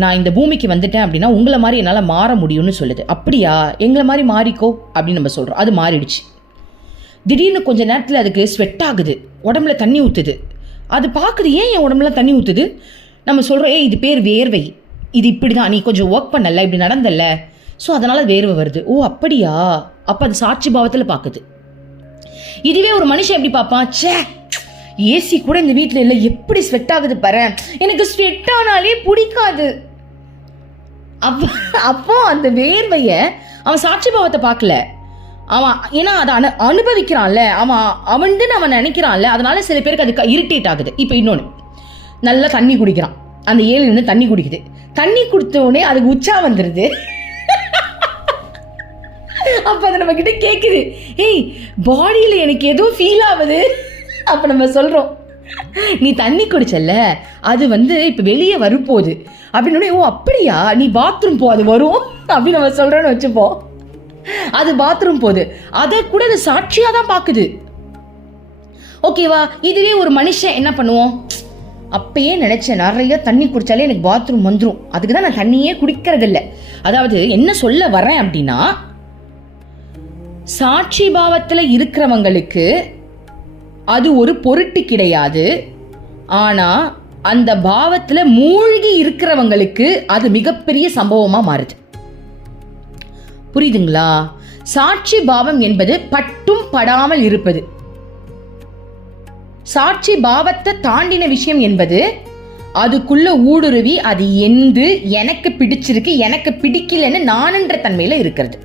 நான் இந்த பூமிக்கு வந்துட்டேன் அப்படின்னா உங்களை மாதிரி என்னால் மாற முடியும்னு சொல்லுது. அப்படியா, எங்களை மாதிரி மாறிக்கோ அப்படின்னு நம்ம சொல்கிறோம். அது மாறிடுச்சு. திடீர்னு கொஞ்ச நேரத்தில் அதுக்கு ஸ்வெட் ஆகுது, உடம்புல தண்ணி ஊற்றுது. அது பார்க்குது, ஏன் என் உடம்புல தண்ணி ஊற்றுது? நம்ம சொல்கிறோம், இது பேர் வேர்வை, இது இப்படி தான், நீ கொஞ்சம் ஒர்க் பண்ணல, இப்படி நடந்தல்ல, ஸோ அதனால் வேர்வை வருது. ஓ அப்படியா, அப்போ அது சாட்சி பாவத்தில் பார்க்குது. இதுவே ஒரு மனுஷன் எப்படி பார்ப்பான், சே ஏசி கூட இந்த வீட்டில் இல்லை, எப்படி ஸ்வெட் ஆகுது பாரு, எனக்கு ஸ்வெட் ஆனாலே பிடிக்காது. அப்போ அந்த வேர்வையை அவன் சாட்சி பாவத்தை பார்க்கல. அவன் ஏன்னா அதை அனுபவிக்கிறான்ல, அவன் நினைக்கிறான்ல, அதனால சில பேருக்கு அது இரிட்டேட் ஆகுது. இப்போ இன்னொன்று, நல்லா தண்ணி குடிக்கிறான், அந்த ஏழு தண்ணி குடிக்குது, தண்ணி குடித்த உடனே அதுக்கு உச்சா வந்துடுது. அப்ப அது நம்ம கிட்ட கேக்குது, ஏய் பாடியில எனக்கு எதுவும் ஃபீல் ஆகுது. அப்ப நம்ம சொல்றோம், நீ தண்ணி குடிச்சல்ல, அது இப்ப வெளியே வரப்போகுது அப்படின்னு. ஓ அப்படியா, நீ பாத்ரூம் போ, அது வரும் அப்படின்னு நம்ம சொல்றோன்னு வச்சுப்போம். அது பாத்ரூம் போகுது, அதை கூட அது சாட்சியா தான் பாக்குது. ஓகேவா? இதுவே ஒரு மனுஷன் என்ன பண்ணுவோம், அப்பயே நினைச்சேன் நிறைய தண்ணி குடிச்சாலே எனக்கு பாத்ரூம் வந்துடும், அதுக்கு தான் நான் தண்ணியே குடிக்கிறது இல்லை. அதாவது என்ன சொல்ல வரேன் அப்படின்னா, சாட்சி பாவத்துல இருக்கிறவங்களுக்கு அது ஒரு பொருட்டு கிடையாது. ஆனா அந்த பாவத்துல மூழ்கி இருக்கிறவங்களுக்கு அது மிகப்பெரிய சம்பவமா மாறுது. புரியுதுங்களா? சாட்சி பாவம் என்பது பட்டும் படாமல் இருப்பது. சாட்சி பாவத்தை தாண்டின விஷயம் என்பது அதுக்குள்ள ஊடுருவி அது எந்து எனக்கு பிடிச்சிருக்கு எனக்கு பிடிக்கலன்னு நானென்ற தன்மையில இருக்கிறது.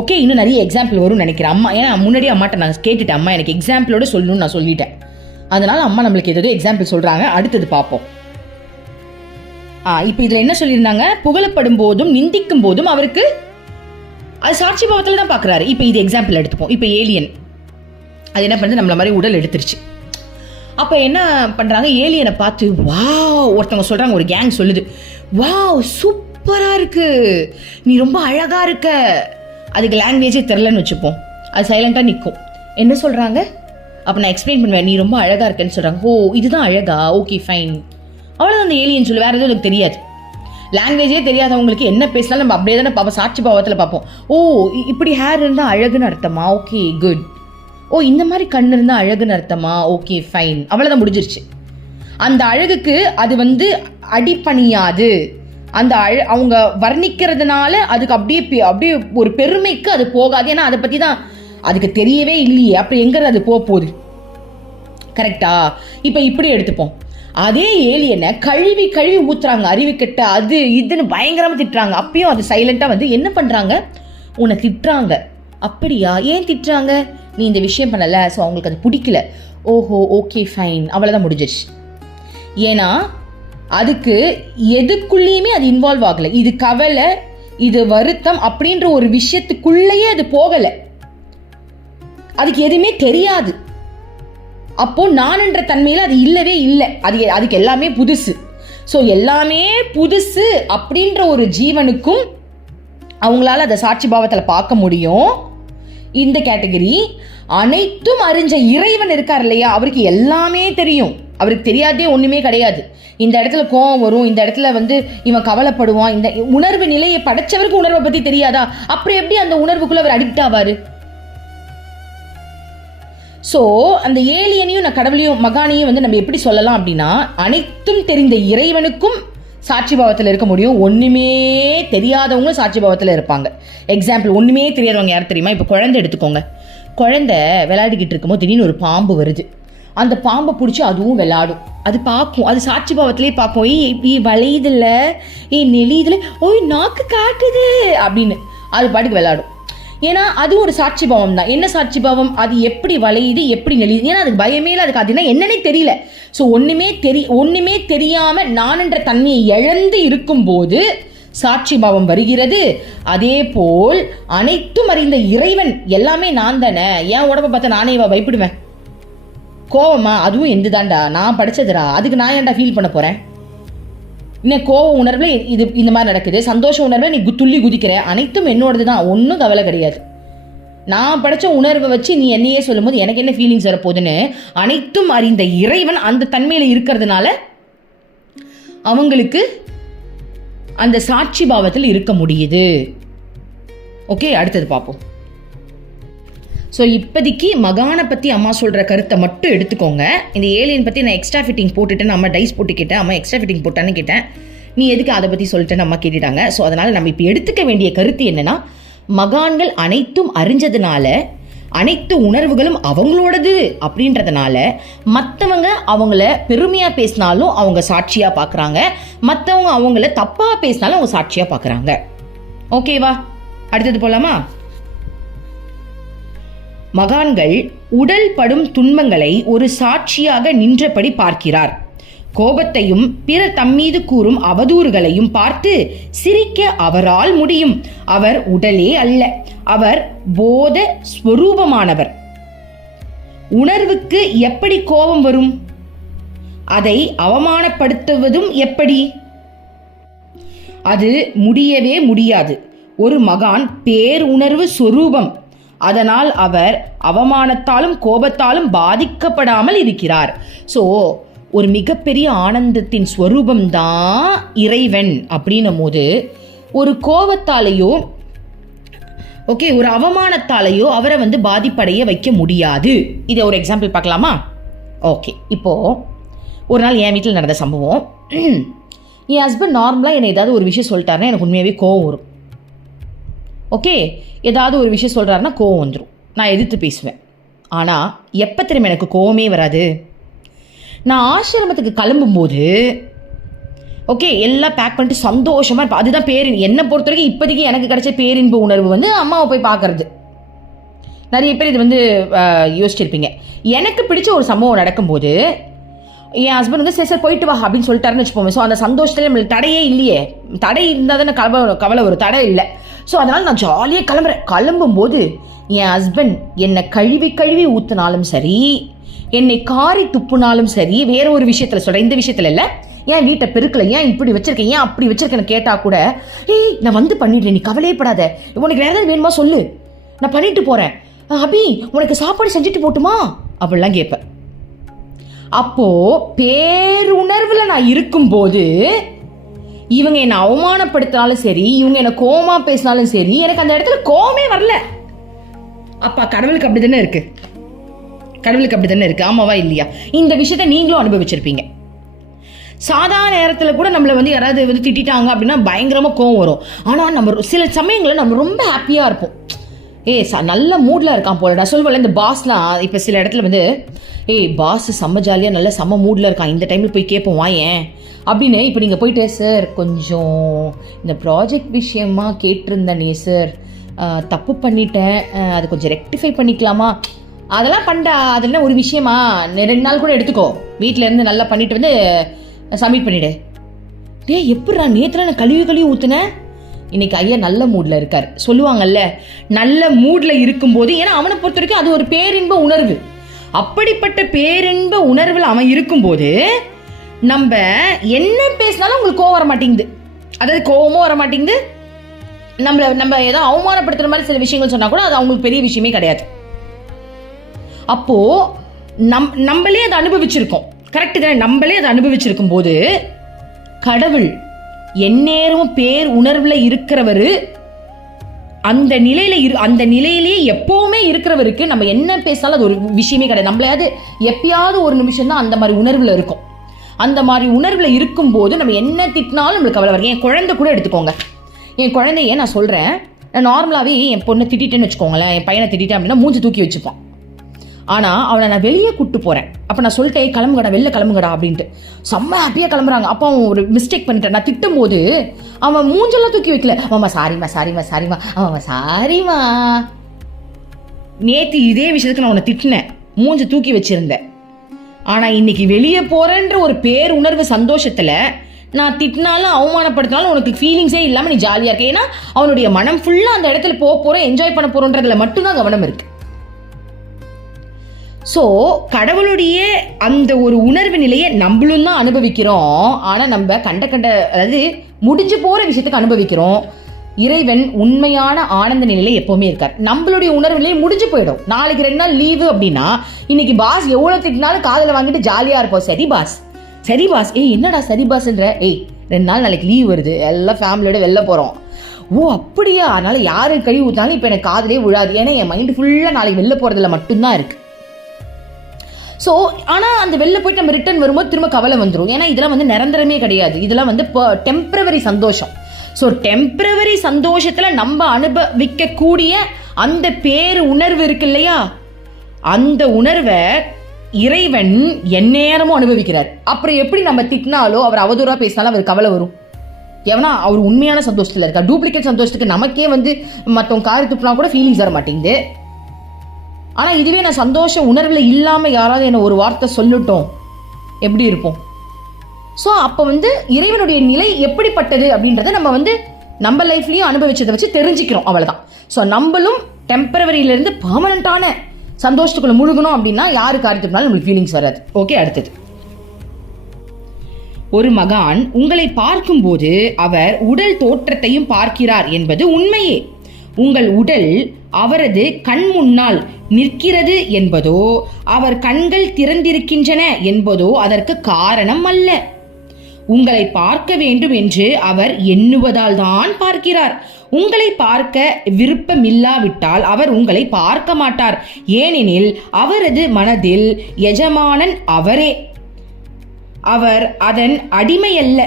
ஓகே, இன்னும் நிறைய எக்ஸாம்பிள் வரும்னு நினைக்கிறேன். அம்மா ஏன்னா முன்னாடி அம்மாட்ட நான் கேட்டுட்டேன், அம்மா எனக்கு எக்ஸாம்பிளோட சொல்லணும்னு நான் சொல்லிட்டேன். அதனால அம்மா நம்மளுக்கு ஏதோ எக்ஸாம்பிள் சொல்றாங்க, அடுத்தது பார்ப்போம். இப்போ இதுல என்ன சொல்லியிருந்தாங்க, புகழப்படும் போதும் நிந்திக்கும் போதும் அவருக்கு அது சாட்சி பாவத்தில் தான் பார்க்குறாரு. இப்போ இது எக்ஸாம்பிள் எடுத்துப்போம். இப்போ ஏலியன் அது என்ன பண்ணுது, நம்மள மாதிரி உடல் எடுத்துருச்சு. அப்போ என்ன பண்ணுறாங்க, ஏலியனை பார்த்து வாவ், ஒருத்தவங்க சொல்கிறாங்க, ஒரு கேங் சொல்லுது, வாவ் சூப்பராக இருக்கு, நீ ரொம்ப அழகாக இருக்க. அதுக்கு லாங்குவேஜே தெரிலன்னு வச்சுப்போம், அது சைலண்டாக நிற்கும். என்ன சொல்கிறாங்க, அப்போ நான் எக்ஸ்பிளைன் பண்ணுவேன், நீ ரொம்ப அழகாக இருக்கேன்னு சொல்கிறாங்க. ஓ இதுதான் அழகா, ஓகே ஃபைன், அவ்வளோதான் அந்த ஏலியன் சொல்லு, வேறு எதுவும் எனக்கு தெரியாது. லாங்குவேஜே தெரியாதவங்களுக்கு என்ன பேசினாலும் நம்ம அப்படியே தானே பார்ப்போம், சாட்சி பாவத்தில் பார்ப்போம். ஓ இப்படி ஹேர் இருந்தால் அழகுன்னு அர்த்தமா, ஓகே குட். ஓ இந்த மாதிரி கண் இருந்தால் அழகுன்னு அர்த்தமா, ஓகே ஃபைன், அவ்வளோதான் முடிஞ்சிருச்சு. அந்த அழகுக்கு அது அடிப்பணியாது. அந்த அவங்க வர்ணிக்கிறதுனால அதுக்கு அப்படியே ஒரு பெருமைக்கு அது போகாது. ஏன்னா அதை பற்றி தான் அதுக்கு தெரியவே இல்லையே, அப்படி எங்கே அது போகுது. கரெக்டா? இப்போ இப்படி எடுத்துப்போம், அதே ஏலியனை கழுவி ஊத்துறாங்க, அறிவு கெட்ட அது இதுன்னு பயங்கரமாக திட்டுறாங்க. அப்பயும் அது சைலண்டாக என்ன பண்ணுறாங்க, உன்னை திட்டுறாங்க. அப்படியா, ஏன் திட்டுறாங்க, நீ இந்த விஷயம் பண்ணல, ஸோ அவங்களுக்கு அது பிடிக்கல. ஓஹோ ஓகே ஃபைன், அவ்வளோதான் முடிஞ்சிருச்சு. ஏன்னா அதுக்கு எதுக்குள்ளேயுமே அது இன்வால்வ் ஆகலை. இது கவலை, இது வருத்தம் அப்படின்ற ஒரு விஷயத்துக்குள்ளேயே அது போகலை, அதுக்கு எதுவுமே தெரியாது. அப்போ நான்ன்ற தன்மையில் அது இல்லவே இல்லை, அதுக்கு எல்லாமே புதுசு. ஸோ எல்லாமே புதுசு அப்படின்ற ஒரு ஜீவனுக்கும் அவங்களால அதை சாட்சி பாவத்தில் பார்க்க முடியும். இந்த கேட்டகரி அனைத்தும் அறிஞ்ச இறைவன் இருக்கார் இல்லையா, அவருக்கு எல்லாமே தெரியும், அவருக்கு தெரியாதே ஒண்ணுமே கிடையாது. இந்த இடத்துல கோபம் வரும், இந்த இடத்துல இவன் கவலைப்படுவான், இந்த உணர்வு நிலையை படைச்சவருக்கு உணர்வை பத்தி தெரியாதா, அப்புறம் எப்படி அந்த உணர்வுக்குள்ள அவர் அடிக்ட் ஆவாரு? ஸோ அந்த ஏலியனையும் நான் கடவுளையும் மகானையும் நம்ம எப்படி சொல்லலாம் அப்படின்னா, அனைத்தும் தெரிந்த இறைவனுக்கும் சாட்சி பாவத்தில் இருக்க முடியும், ஒன்றுமே தெரியாதவங்களும் சாட்சி பாவத்தில் இருப்பாங்க. எக்ஸாம்பிள், ஒன்றுமே தெரியாதவங்க யார் தெரியுமா? இப்போ குழந்தை எடுத்துக்கோங்க. குழந்தை விளையாடிக்கிட்டு இருக்கும்போது திடீர்னு ஒரு பாம்பு வருது, அந்த பாம்பை பிடிச்சி அதுவும் விளையாடும், அது பார்க்கும், அது சாட்சி பாவத்திலே பார்க்கும், ஏய் வளையுதில்ல, ஏய் நெளியுதுல, ஓய் நாக்கு காட்டுது அப்படின்னு அது பாட்டுக்கு விளையாடும். ஏன்னா அது ஒரு சாட்சி பாவம் தான். என்ன சாட்சி பாவம், அது எப்படி வளையுது எப்படி நெளியுது, ஏன்னா அதுக்கு பயமே இல்லை, அதுக்கு அதுனா என்னன்னே தெரியல. ஸோ ஒன்றுமே தெரியாமல் நான்ன்ற தன்மையை இழந்து இருக்கும்போது சாட்சி பாவம் வருகிறது. அதே போல் அனைத்தும் அறிந்த இறைவன் எல்லாமே நான் தானே, என் உடம்பை பார்த்தா நானே பயப்படுவேன். கோவமா, அதுவும் எந்த தாண்டா, நான் படிச்சதுடா, அதுக்கு நான் ஏன்டா ஃபீல் பண்ண போறேன். இன்னும் கோவ உணர்வுல இது இந்த மாதிரி நடக்குது, சந்தோஷ உணர்வுல நீ துள்ளி குதிக்கிற, அனைத்தும் என்னோடது தான், ஒன்றும் கவலை கிடையாது. நான் படித்த உணர்வை வச்சு நீ என்னையே சொல்லும் போது எனக்கு என்ன ஃபீலிங்ஸ் வரப்போகுதுன்னு அனைத்தும் அறிந்த இறைவன் அந்த தன்மையில் இருக்கிறதுனால அவங்களுக்கு அந்த சாட்சி பாவத்தில் இருக்க முடியுது. ஓகே, அடுத்தது பார்ப்போம். ஸோ இப்போதைக்கு மகானை பற்றி அம்மா சொல்கிற கருத்தை மட்டும் எடுத்துக்கோங்க. இந்த ஏலியன் பற்றி நான் எக்ஸ்ட்ரா ஃபிட்டிங் போட்டுட்டேன், அம்மா டைஸ் போட்டு கேட்டேன், அம்மா எக்ஸ்ட்ரா ஃபிட்டிங் போட்டான்னு கேட்டேன், நீ எதுக்கு அதை பற்றி சொல்லிட்டேன்னு அம்மா கேட்டுட்டாங்க. ஸோ அதனால் நம்ம இப்போ எடுத்துக்க வேண்டிய கருத்து என்னென்னா, மகான்கள் அனைத்தும் அறிஞ்சதுனால அனைத்து உணர்வுகளும் அவங்களோடது அப்படின்றதுனால மற்றவங்க அவங்கள பெருமையாக பேசினாலும் அவங்க சாட்சியாக பார்க்குறாங்க, மற்றவங்க அவங்கள தப்பாக பேசினாலும் அவங்க சாட்சியாக பார்க்குறாங்க. ஓகேவா, அடுத்தது போலாமா? மகான்கள் உடல் படும் துன்பங்களை ஒரு சாட்சியாக நின்றபடி பார்க்கிறார். கோபத்தையும் பிறர் தம்மீது கூறும் அவதூறுகளையும் பார்த்து சிரிக்க அவரால் முடியும். அவர் உடலே அல்ல, அவர் போத ஸ்வரூபமானவர். உணர்வுக்கு எப்படி கோபம் வரும்? அதை அவமானப்படுத்துவதும் எப்படி? அது முடியவே முடியாது. ஒரு மகான் பேருணர்வு சொரூபம். அதனால் அவர் அவமானத்தாலும் கோபத்தாலும் பாதிக்கப்படாமல் இருக்கிறார். ஸோ ஒரு மிகப்பெரிய ஆனந்தத்தின் ஸ்வரூபம் தான் இறைவன் அப்படின்னும் போது ஒரு கோபத்தாலேயோ ஒரு அவமானத்தாலேயோ அவரை பாதிப்படைய வைக்க முடியாது. இதை ஒரு எக்ஸாம்பிள் பார்க்கலாமா? ஓகே, இப்போது ஒரு நாள் என் வீட்டில் நடந்த சம்பவம். என் ஹஸ்பண்ட் நார்மலாக என்னை ஏதாவது ஒரு விஷயம் சொல்லிட்டாருன்னா எனக்கு உண்மையாகவே கோவம் வரும். ஓகே, ஏதாவது ஒரு விஷயம் சொல்கிறாருன்னா கோவம் வந்துடும். நான் எதிர்த்து பேசுவேன். ஆனால் எப்போ திரும்ப எனக்கு கோவமே வராது? நான் ஆசிரமத்துக்கு கிளம்பும்போது எல்லாம் பேக் பண்ணிட்டு சந்தோஷமாக இருப்பேன். அதுதான் என்னை பொறுத்த வரைக்கும் இப்போதைக்கு எனக்கு கிடைச்ச பேரின்ப உணர்வு அம்மாவை போய் பார்க்கறது. நிறைய பேர் இது யோசிச்சிருப்பீங்க. எனக்கு பிடிச்ச ஒரு சம்பவம் நடக்கும்போது என் ஹஸ்பண்ட் சரி சார் போயிட்டு வா அப்படின்னு சொல்லிட்டாருன்னு வச்சுப்போமே. ஸோ அந்த சந்தோஷத்துல நம்மளுக்கு தடையே இல்லையே. தடை இருந்தால் தானே கவலை வரும், தடை இல்லை. ஸோ அதனால் நான் ஜாலியாக கிளம்பும்போது என் ஹஸ்பண்ட் என்னை கழுவி ஊற்றினாலும் சரி, என்னை காரி துப்புனாலும் சரி, வேற ஒரு விஷயத்தில் சொல்கிறேன், இந்த விஷயத்தில் இல்லை, ஏன் வீட்டை பெருக்கலை, ஏன் இப்படி வச்சிருக்கேன், ஏன் அப்படி வச்சிருக்கேன்னு கேட்டால் கூட நான் பண்ணிடுறேன், நீ கவலையே படாத, உனக்கு வேறு ஏதாவது வேணுமா சொல்லு, நான் பண்ணிட்டு போகிறேன், அபி உனக்கு சாப்பாடு செஞ்சுட்டு போட்டுமா அப்படிலாம் கேட்பேன். அப்போ பேருணர்வில் நான் இருக்கும்போது இவங்க என்னை அவமானப்படுத்தினாலும் சரி, இவங்க என்னை கோவமா பேசினாலும் சரி, எனக்கு அந்த இடத்துல கோவமே வரல. அப்பா கடவுளுக்கு அப்படி தானே இருக்கு, கடவுளுக்கு அப்படி தானே இருக்கு, ஆமாவா இல்லையா? இந்த விஷயத்த நீங்களும் அனுபவிச்சிருப்பீங்க. சாதாரண நேரத்தில் கூட நம்மளை யாராவது திட்டாங்க அப்படின்னா பயங்கரமாக கோவம் வரும். ஆனால் நம்ம சில சமயங்களில் நம்ம ரொம்ப ஹாப்பியாக இருப்போம். நல்ல மூடில் இருக்கான் போல. நான் சொல்வேன், இந்த பாஸ்லாம் இப்போ சில இடத்துல பாஸ் செம்ம ஜாலியாக நல்ல செம்ம மூடில் இருக்கான், இந்த டைமில் போய் கேட்போம் வாயேன் அப்படின்னு. இப்போ நீங்கள் போயிட்டு சார் கொஞ்சம் இந்த ப்ராஜெக்ட் விஷயமா கேட்டிருந்தேனே சார், தப்பு பண்ணிட்டேன், அது கொஞ்சம் ரெக்டிஃபை பண்ணிக்கலாமா, அதெல்லாம் பண்ணா அதெல்லாம் ஒரு விஷயமா, 2 நாள் கூட எடுத்துக்கோ, வீட்டில் இருந்து நல்லா பண்ணிட்டு சப்மிட் பண்ணிவிடு. எப்படா நேற்றுல நான் கழுவி ஊற்றுனேன். இன்னைக்கு ஐயா நல்ல மூடில் இருக்கார். சொல்லுவாங்கல்ல, நல்ல மூடில் இருக்கும்போது, ஏன்னா அவனை பொறுத்த வரைக்கும் அது ஒரு பேரின்ப உணர்வு. அப்படிப்பட்ட பேரின்ப உணர்வில் அவன் இருக்கும்போது நம்ம என்ன பேசினாலும் உங்களுக்கு கோவம் வர மாட்டேங்குது. அதாவது கோவமும் வர மாட்டேங்குது. நம்ம ஏதோ அவமானப்படுத்துற மாதிரி சில விஷயங்கள் சொன்னா கூட அது அவங்களுக்கு பெரிய விஷயமே கிடையாது. அப்போ நம்மளே அதை அனுபவிச்சிருக்கோம். கரெக்டு தானே? நம்மளே அதை அனுபவிச்சிருக்கும் போது கடவுள் எந்நேரமும் பேர் உணர்வுல இருக்கிறவரு, அந்த நிலையிலேயே எப்பவுமே இருக்கிறவருக்கு நம்ம என்ன பேசினாலும் அது ஒரு விஷயமே கிடையாது. நம்மளாவது எப்பயாவது ஒரு நிமிஷம் தான் அந்த மாதிரி உணர்வுல இருக்கும். அந்த மாதிரி உணர்வுல இருக்கும் போது நம்ம என்ன திட்டினாலும் நம்மளுக்கு கவலை வரும். என் குழந்தை கூட எடுத்துக்கோங்க. என் குழந்தைய நான் சொல்றேன், நான் நார்மலாவே என் பொண்ணை திட்டேன்னு வச்சுக்கோங்களேன், என் பையனை திட்டேன் அப்படின்னா மூஞ்சி தூக்கி வச்சுப்பான். ஆனால் அவனை நான் வெளியே கூப்பிட்டு போகிறேன். அப்போ நான் சொல்லிட்டேன், கிளம்புங்கடா, வெளில கிளம்புங்கடா அப்படின்ட்டு. செம்ம ஹாப்பியாக கிளம்புறாங்க. அப்போ அவன் ஒரு மிஸ்டேக் பண்ணிட்டேன். நான் திட்டும் போது அவன் மூஞ்செல்லாம் தூக்கி வைக்கல. ஆமா சாரிம்மா ஆமாம்மா சாரிம்மா. நேற்று இதே விஷயத்துக்கு நான் உன்னை திட்டினேன், மூஞ்சி தூக்கி வச்சிருந்தேன். ஆனால் இன்னைக்கு வெளியே போகிறேன்ற ஒரு பேர் உணர்வு சந்தோஷத்தில் நான் திட்டினாலும் அவமானப்படுத்தினாலும் உனக்கு ஃபீலிங்ஸே இல்லாமல் நீ ஜாலியாக இருக்க. ஏன்னா அவனுடைய மனம் ஃபுல்லாக அந்த இடத்துல போகிறோம், என்ஜாய் பண்ண போகிறோன்றதுல மட்டும்தான் கவனம் இருக்குது. ஸோ கடவுளுடைய அந்த ஒரு உணர்வு நிலையை நம்மளும் தான் அனுபவிக்கிறோம். ஆனால் நம்ம அதாவது முடிஞ்சு போகிற விஷயத்துக்கு அனுபவிக்கிறோம். இறைவன் உண்மையான ஆனந்த நிலையில எப்பவுமே இருக்கார். நம்மளுடைய உணர்வு நிலையை முடிஞ்சு போயிடும். நாளைக்கு 2 நாள் லீவு அப்படின்னா இன்னைக்கு பாஸ் எவ்வளோ திட்டினாலும் காதில் வாங்கிட்டு ஜாலியாக இருப்போம். சரி பாஸ் என்னடா சரி பாஸ்ன்ற, 2 நாள் நாளைக்கு லீவ் வருது, எல்லாம் ஃபேமிலியோட வெளில போகிறோம். ஓ அப்படியா, அதனால யாரு கழுவி ஊற்றினாலும் இப்போ எனக்கு காதலே விழாது, ஏன்னா என் மைண்டு ஃபுல்லாக நாளைக்கு வெளில போகிறதுல மட்டும்தான் இருக்குது. ஸோ ஆனால் அந்த வெளில போயிட்டு நம்ம ரிட்டர்ன் வரும்போது திரும்ப கவலை வந்துடும். ஏன்னா இதெல்லாம் நிரந்தரமே கிடையாது. இதெல்லாம் டெம்பரவரி சந்தோஷம். ஸோ டெம்பரவரி சந்தோஷத்தில் நம்ம அனுபவிக்கக்கூடிய அந்த பேரு உணர்வு இருக்கு இல்லையா, அந்த உணர்வை இறைவன் எந்நேரமும் அனுபவிக்கிறார். அப்புறம் எப்படி நம்ம திட்டினாலோ அவர் அவதூறாக பேசினாலும் அவர் கவலை வரும். ஏன்னா அவர் உண்மையான சந்தோஷத்தில் இருக்கா. டூப்ளிகேட் சந்தோஷத்துக்கு நமக்கே மற்றவங்க காரி துப்புனா கூட ஃபீலிங்ஸ் வர மாட்டேங்குது. ஆனால் இதுவே நான் சந்தோஷ உணர்வில் இல்லாமல் யாராவது என்ன ஒரு வார்த்தை சொல்லட்டும், எப்படி இருப்போம்? ஸோ அப்போ வந்து இறைவனுடைய நிலை எப்படிப்பட்டது அப்படின்றத நம்ம லைஃப்லயும் அனுபவிச்சதை வச்சு தெரிஞ்சுக்கிறோம், அவ்வளவுதான். ஸோ நம்மளும் டெம்பரவரியிலிருந்து பெர்மனண்டான சந்தோஷத்துக்குள்ள முழுகணும் அப்படின்னா யாருக்கு அடுத்ததுனாலும் நம்மளுக்கு ஃபீலிங்ஸ் வராது. ஓகே, அடுத்தது. ஒரு மகான் உங்களை பார்க்கும்போது அவர் உடல் தோற்றத்தையும் பார்க்கிறார் என்பது உண்மையே. உங்கள் உடல் அவரது கண் முன்னால் நிற்கிறது என்பதோ அவர் கண்கள் திறந்திருக்கின்றன என்பதோ அதற்கு காரணம் அல்ல. உங்களை பார்க்க வேண்டும் என்று அவர் எண்ணுவதால் தான் பார்க்கிறார். உங்களை பார்க்க விருப்பமில்லாவிட்டால் அவர் உங்களை பார்க்க மாட்டார். ஏனெனில் அவரது மனதில் எஜமானன் அவரே. அவர் அதன் அடிமை அல்ல.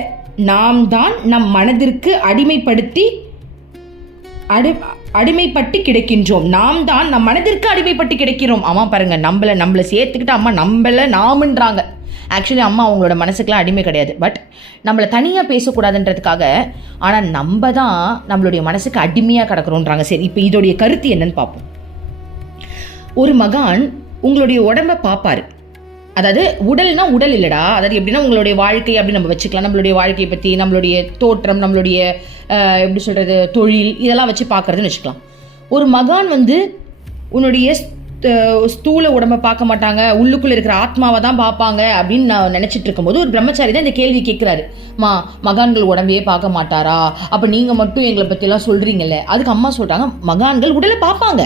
நாம் தான் நம் மனதிற்கு அடிமைப்பட்டு கிடக்கின்றோம். நாம் தான் நம் மனதிற்கு அடிமைப்பட்டு கிடக்கிறோம். அம்மா பாருங்க, நம்மளை சேர்த்துக்கிட்டு அம்மா நாமன்றாங்க. ஆக்சுவலி அம்மா அவங்களோட மனசுக்கெல்லாம் அடிமை கிடையாது, பட் நம்மளை தனியாக பேசக்கூடாதுன்றதுக்காக. ஆனால் நம்ம தான் நம்மளுடைய மனசுக்கு அடிமையாக கிடக்கிறோன்றாங்க. சரி, இப்போ இதோடைய கருத்து என்னன்னு பார்ப்போம். ஒரு மகான் உங்களுடைய உடம்பை பார்ப்பாரு. அதாவது உடல்னா உடல் இல்லடா, அதாவது எப்படின்னா உங்களுடைய வாழ்க்கை அப்படி நம்ம வச்சுக்கலாம். நம்மளுடைய வாழ்க்கையை பற்றி, நம்மளுடைய தோற்றம், நம்மளுடைய எப்படி சொல்கிறது, தொழில், இதெல்லாம் வச்சு பார்க்குறதுன்னு வச்சுக்கலாம். ஒரு மகான் உன்னுடைய ஸ்தூல உடம்பை பார்க்க மாட்டாங்க, உள்ளுக்குள்ளே இருக்கிற ஆத்மாவை தான் பார்ப்பாங்க அப்படின்னு நான் நினச்சிட்டு இருக்கும்போது ஒரு பிரம்மச்சாரி தான் இந்த கேள்வி கேட்குறாரு. மகான்கள் உடம்பையே பார்க்க மாட்டாரா, அப்போ நீங்கள் மட்டும் எங்களை பற்றிலாம் சொல்கிறீங்கல்ல. அதுக்கு அம்மா சொல்கிறாங்க, மகான்கள் உடலை பார்ப்பாங்க.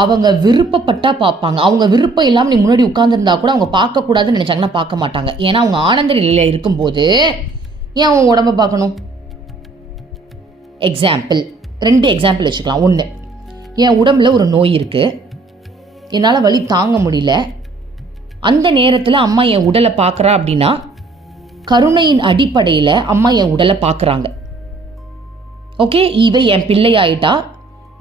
அவங்க விருப்பப்பட்டா பார்ப்பாங்க. அவங்க விருப்பம் இல்லாமல் நீ முன்னாடி உட்கார்ந்துருந்தா கூட அவங்க பார்க்கக்கூடாதுன்னு நினைச்சாங்கன்னா பார்க்க மாட்டாங்க. ஏன்னா அவங்க ஆனந்த நிலையில் இருக்கும்போது ஏன் அவங்க உடம்பை பார்க்கணும்? எக்ஸாம்பிள், 2 எக்ஸாம்பிள் வச்சுக்கலாம். 1, என் உடம்புல ஒரு நோய் இருக்கு, என்னால் வலி தாங்க முடியல. அந்த நேரத்தில் அம்மா என் உடலை பார்க்குறா அப்படின்னா கருணையின் அடிப்படையில் அம்மா என் உடலை பார்க்குறாங்க. ஓகே, இவ என் பிள்ளை ஆயிட்டா,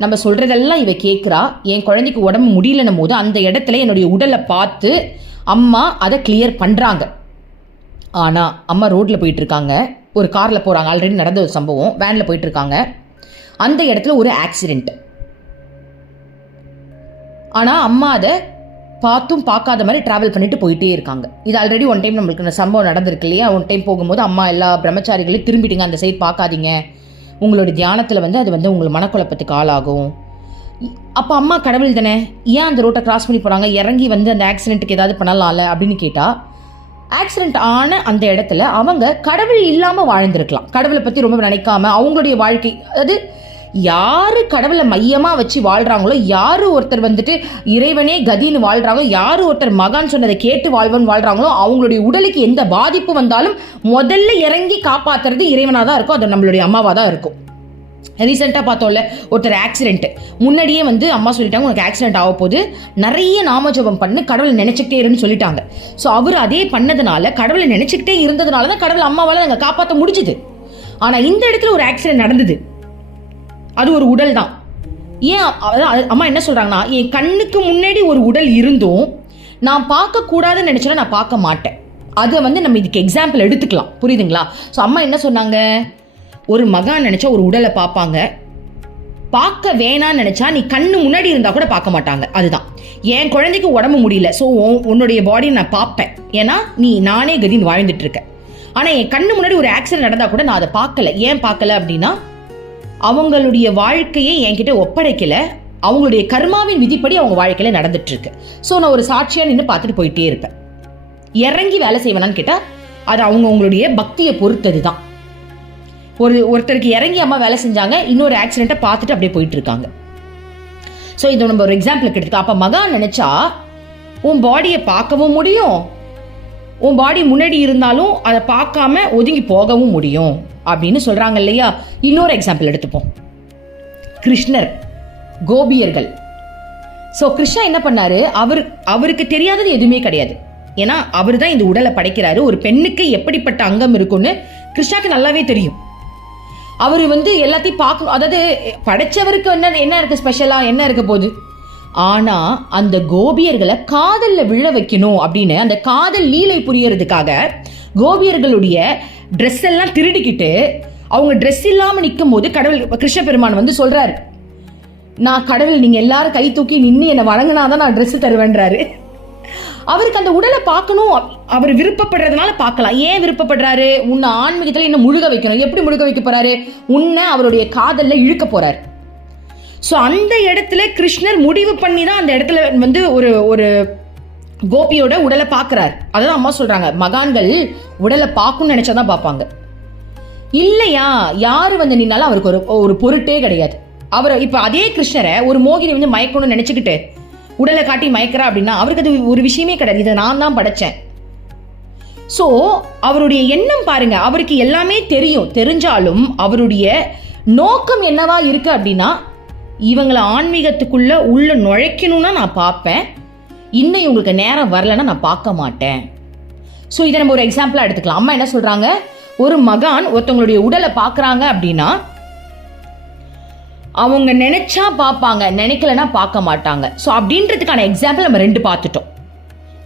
நம்ம சொல்கிறதெல்லாம் இவ கேட்குறா. என் குழந்தைக்கு உடம்பு முடியலன்னும் போது அந்த இடத்துல என்னுடைய உடலை பார்த்து அம்மா அதை கிளியர் பண்ணுறாங்க. ஆனால் அம்மா ரோட்டில் போயிட்டுருக்காங்க, ஒரு காரில் போகிறாங்க, ஆல்ரெடி நடந்த ஒரு சம்பவம், வேனில் போயிட்டுருக்காங்க. அந்த இடத்துல ஒரு ஆக்சிடெண்ட். ஆனால் அம்மா அதை பார்த்தும் பார்க்காத மாதிரி ட்ராவல் பண்ணிட்டு போயிட்டே இருக்காங்க. இது ஆல்ரெடி ஒன் டைம் நம்மளுக்கு இந்த சம்பவம் நடந்திருக்கு இல்லையா? ஒன் டைம் போகும்போது அம்மா எல்லா பிரம்மச்சாரிகளையும் திரும்பிடுங்க, அந்த சைட் பார்க்காதீங்க, உங்களுடைய தியானத்தில் அது உங்கள் மனக்குழப்பத்துக்கு ஆளாகும். அப்போ அம்மா கடவுள் தானே, ஏன் அந்த ரோட்டை கிராஸ் பண்ணி போகிறாங்க, இறங்கி அந்த ஆக்சிடென்ட்டுக்கு ஏதாவது பண்ணலாம்ல அப்படின்னு கேட்டால், ஆக்சிடென்ட் ஆன அந்த இடத்துல அவங்க கடவுள் இல்லாமல் வாழ்ந்திருக்கலாம். கடவுளை பற்றி ரொம்ப நினைக்காம அவங்களுடைய வாழ்க்கை, அதாவது யாரு கடவுளை மையமாக வச்சு வாழ்கிறாங்களோ, யார் ஒருத்தர் இறைவனே கதின்னு வாழ்கிறாங்களோ, யார் ஒருத்தர் மகான் சொன்னதை கேட்டு வாழ்கிறாங்களோ, அவங்களுடைய உடலுக்கு எந்த பாதிப்பு வந்தாலும் முதல்ல இறங்கி காப்பாற்றுறது இறைவனாக தான் இருக்கும். அது நம்மளுடைய அம்மாவாக தான் இருக்கும். ரீசெண்டாக பார்த்தோம்ல, ஒருத்தர் ஆக்சிடென்ட் முன்னாடியே அம்மா சொல்லிட்டாங்க, உனக்கு ஆக்சிடென்ட் ஆக போது, நிறைய நாமஜபம் பண்ணு, கடவுளை நினைச்சுக்கிட்டே இருன்னு சொல்லிட்டாங்க. ஸோ அவர் அதே பண்ணதுனால, கடவுளை நினைச்சுக்கிட்டே இருந்ததுனால தான் கடவுள் அம்மாவால் நாங்கள் காப்பாற்ற முடிஞ்சுது. ஆனால் இந்த இடத்துல ஒரு ஆக்சிடென்ட் நடந்தது, அது ஒரு உடல் தான். ஏன் அம்மா என்ன சொல்கிறாங்கன்னா, என் கண்ணுக்கு முன்னாடி ஒரு உடல் இருந்தும் நான் பார்க்கக்கூடாதுன்னு நினச்சேன்னா நான் பார்க்க மாட்டேன். அதை நம்ம இதுக்கு எக்ஸாம்பிள் எடுத்துக்கலாம், புரியுதுங்களா? ஸோ அம்மா என்ன சொன்னாங்க, ஒரு மகான் நினச்சா ஒரு உடலை பார்ப்பாங்க, பார்க்க வேணான்னு நினச்சா நீ கண்ணு முன்னாடி இருந்தால் கூட பார்க்க மாட்டாங்க. அதுதான் என் குழந்தைக்கு உடம்பு முடியல, ஸோ உன்னுடைய பாடியை நான் பார்ப்பேன், ஏன்னா நீ நானே கதின்னு வாழ்ந்துட்டு இருக்கேன். ஆனால் என் கண்ணு முன்னாடி ஒரு ஆக்சிடென்ட் நடந்தால் கூட நான் அதை பார்க்கல. ஏன் பார்க்கல அப்படின்னா, அவங்களுடைய வாழ்க்கையை என்கிட்ட ஒப்படைக்கல, அவங்களுடைய கர்மாவின் விதிப்படி அவங்க வாழ்க்கையில நடந்துட்டு இருக்கு. ஸோ நான் ஒரு சாட்சியா நின்று பார்த்துட்டு போயிட்டே இருப்பேன். இறங்கி வேலை செய்வேனான்னு கேட்டா அது அவங்களுடைய பக்தியை பொறுத்தது தான். ஒருத்தருக்கு இறங்கி அம்மா வேலை செஞ்சாங்க, இன்னொரு ஆக்சிடென்ட்டை பார்த்துட்டு அப்படியே போயிட்டு இருக்காங்க. ஸோ இது நம்ம ஒரு எக்ஸாம்பிளுக்கு எடுத்துக்கோ. அப்போ மகான் நினைச்சா உன் பாடியை பார்க்கவும் முடியும், உன் பாடி முன்னாடி இருந்தாலும் அதை பார்க்காம ஒதுங்கி போகவும் முடியும் அப்படின்னு சொல்றாங்க இல்லையா? இன்னொரு எக்ஸாம்பிள் எடுத்துப்போம். கிருஷ்ணர், கோபியர்கள். ஸோ கிருஷ்ணா என்ன பண்ணாரு, அவருக்கு தெரியாதது எதுவுமே கிடையாது. ஏன்னா அவர் தான் இந்த உடலை படைக்கிறாரு. ஒரு பெண்ணுக்கு எப்படிப்பட்ட அங்கம் இருக்குன்னு கிருஷ்ணாக்கு நல்லாவே தெரியும். அவர் எல்லாத்தையும் பார்க்கணும், அதாவது படைச்சவருக்கு என்ன இருக்கு ஸ்பெஷலா, என்ன இருக்க போகுது. ஆனா அந்த கோபியர்களை காதல்ல விழ வைக்கணும் அப்படின்னு அந்த காதல் லீலை புரியறதுக்காக கோபியர்களுடைய ட்ரெஸ் எல்லாம் திருடிக்கிட்டு அவங்க ட்ரெஸ் இல்லாம நிற்கும் போது கடவுள் கிருஷ்ண பெருமான் சொல்றாரு, நான் கடவுள், நீங்க எல்லாரும் கை தூக்கி நின்று என்னை வணங்கினாதான் நான் ட்ரெஸ் தருவேன்றாரு. அவருக்கு அந்த உடலை பார்க்கணும், அவர் விருப்பப்படுறதுனால பார்க்கலாம். ஏன் விருப்பப்படுறாரு? உன்னை ஆன்மீகத்தில் இன்னும் முழுக வைக்கணும். எப்படி முழுக வைக்க போறாரு? உன்னை அவருடைய காதல்ல இழுக்க போறாரு. ஸோ அந்த இடத்துல கிருஷ்ணர் முடிவு பண்ணி தான் அந்த இடத்துல வந்து ஒரு ஒரு கோபியோட உடலை பார்க்குறாரு. அதான் அம்மா சொல்றாங்க, மகான்கள் உடலை பார்க்கணும்னு நினைச்சாதான் பார்ப்பாங்க. இல்லையா யாரு வந்து நின்னாலும் அவருக்கு ஒரு பொருட்டே கிடையாது. அவர் இப்ப அதே கிருஷ்ணரை ஒரு மோகினி வந்து மயக்கணும்னு நினைச்சுக்கிட்டு உடலை காட்டி மயக்கிறா அப்படின்னா அவருக்கு அது ஒரு விஷயமே கிடையாது. இதை நான் தான் படைச்சேன். ஸோ அவருடைய எண்ணம் பாருங்க, அவருக்கு எல்லாமே தெரியும். தெரிஞ்சாலும் அவருடைய நோக்கம் என்னவா இருக்கு அப்படின்னா, இவங்களை ஆன்மீகத்துக்குள்ள உள்ள நுழைக்கணும்னா நான் பார்ப்பேன், இன்னும் இவங்களுக்கு நேரம் வரலன்னா நான் பார்க்க மாட்டேன். ஸோ இதை நம்ம ஒரு எக்ஸாம்பிளா எடுத்துக்கலாம். அம்மா என்ன சொல்றாங்க, ஒரு மகான் ஒருத்தவங்களுடைய உடலை பார்க்குறாங்க அப்படின்னா அவங்க நினைச்சா பார்ப்பாங்க, நினைக்கலன்னா பார்க்க மாட்டாங்க. ஸோ அப்படின்றதுக்கான எக்ஸாம்பிள் நம்ம 2 பார்த்துட்டோம்.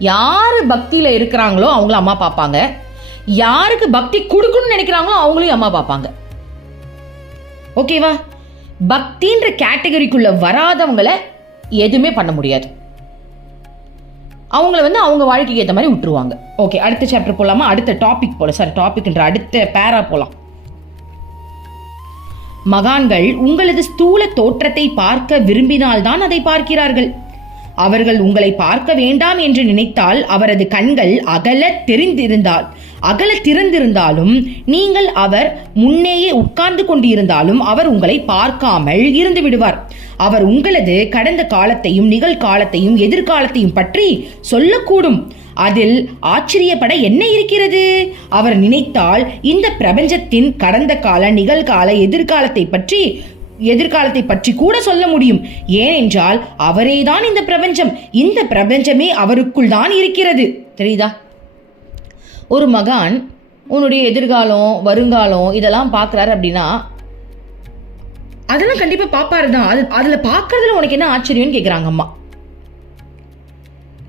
யாரு பக்தியில இருக்கிறாங்களோ அவங்களும் அம்மா பார்ப்பாங்க, யாருக்கு பக்தி கொடுக்கணும்னு நினைக்கிறாங்களோ அவங்களையும் அம்மா பார்ப்பாங்க. ஓகேவா? பக்தின்ற கேட்டகரிக்குள்ள வராதவங்களை எதுவுமே பண்ண முடியாது. அவங்கள வந்து அவங்க வாழ்க்கைக்கு ஏற்ற மாதிரி விட்டுருவாங்க. ஓகே, அடுத்த சாப்டர் போலாமா? அடுத்த டாபிக் போல, சாரி டாபிக்ன்ற அடுத்த பேரா போலாம். மகான்கள் உங்களது ஸ்தூல தோற்றத்தை பார்க்க விரும்பினால்தான் அதை பார்க்கிறார்கள். அவர்கள் உங்களை பார்க்க வேண்டாம் என்று நினைத்தால் அவரது கண்கள் அகல திறந்திருந்தாலும் நீங்கள் அவர் முன்னேயே உட்கார்ந்து கொண்டிருந்தாலும் அவர் உங்களை பார்க்காமல் இருந்து விடுவார். அவர் உங்களது கடந்த காலத்தையும் நிகழ்காலத்தையும் எதிர்காலத்தையும் பற்றி சொல்லக்கூடும். அதில் ஆச்சரியப்பட என்ன இருக்கிறது? அவர் நினைத்தால் இந்த பிரபஞ்சத்தின் கடந்த கால, நிகழ்கால, எதிர்காலத்தை பற்றி கூட சொல்ல முடியும். ஏனென்றால் அவரேதான் இந்த பிரபஞ்சம். இந்த பிரபஞ்சமே அவருக்குள் தான் இருக்கிறது. தெரியுதா? ஒரு மகான் உன்னுடைய எதிர்காலம், வருங்காலம் இதெல்லாம் பார்க்குறாரு அப்படின்னா அதெல்லாம் கண்டிப்பா பாப்பாரு தான். அதுல பார்க்கறதுல உனக்கு என்ன ஆச்சரியம்னு கேட்குறாங்க அம்மா.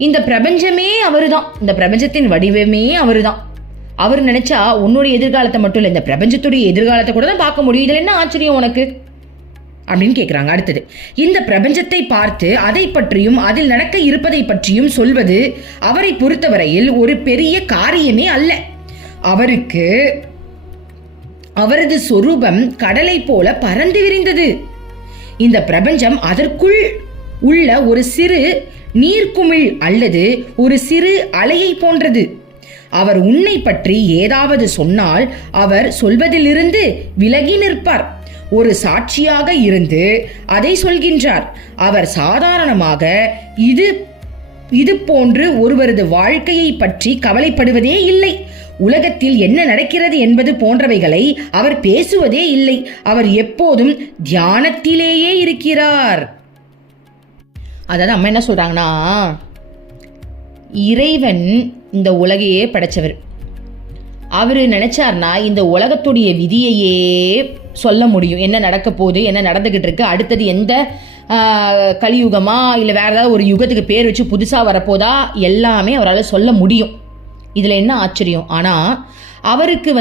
இந்த பிரபஞ்சமே அவருதான், இந்த பிரபஞ்சத்தின் வடிவமே அவருதான். அவர் நினைச்சா உன்னுடைய எதிர்காலத்தை மட்டும் இல்லை, இந்த பிரபஞ்சத்துடைய எதிர்காலத்தை கூட தான் பார்க்க முடியும். இதுல என்ன ஆச்சரியம் உனக்கு அப்படின்னு கேட்குறாங்க. அடுத்தது, இந்த பிரபஞ்சத்தை பார்த்து அதை பற்றியும் அதில் நடக்க இருப்பதை பற்றியும் சொல்வது அவரை பொறுத்தவரையில் ஒரு பெரிய காரியமே அல்ல. அவருக்கு அவரது சொரூபம் கடலை போல பறந்து விரிந்தது. இந்த பிரபஞ்சம் அதற்குள் உள்ள ஒரு சிறு நீர்க்குமிழ் அல்லது ஒரு சிறு அலையை போன்றது. அவர் உன்னை பற்றி ஏதாவது சொன்னால் அவர் சொல்வதிலிருந்து விலகி நிற்பார். ஒரு சாட்சியாக இருந்து அதை சொல்கின்றார். அவர் சாதாரணமாக இது போன்று ஒருவரது வாழ்க்கையை பற்றி கவலைப்படுவதே இல்லை. உலகத்தில் என்ன நடக்கிறது என்பது போன்றவைகளை அவர் பேசுவதே இல்லை. அவர் எப்போதும் தியானத்திலேயே இருக்கிறார். அதாவது அம்மா என்ன சொல்றாங்கன்னா, இறைவன் இந்த உலகையே படைச்சவர். அவரு நினைச்சார்னா இந்த உலகத்துடைய விதியையே சொல்ல முடியும். என்ன நடக்க போகுது, என்ன நடந்துகிட்டு இருக்கு, அடுத்தது எந்த கலியுகமா இல்லை வேற ஏதாவது ஒரு யுகத்துக்கு பேர் வச்சு புதுசா வரப்போதா, எல்லாமே அவரால் சொல்ல முடியும். இதுல என்ன ஆச்சரியம்? ஆனா அவருக்கு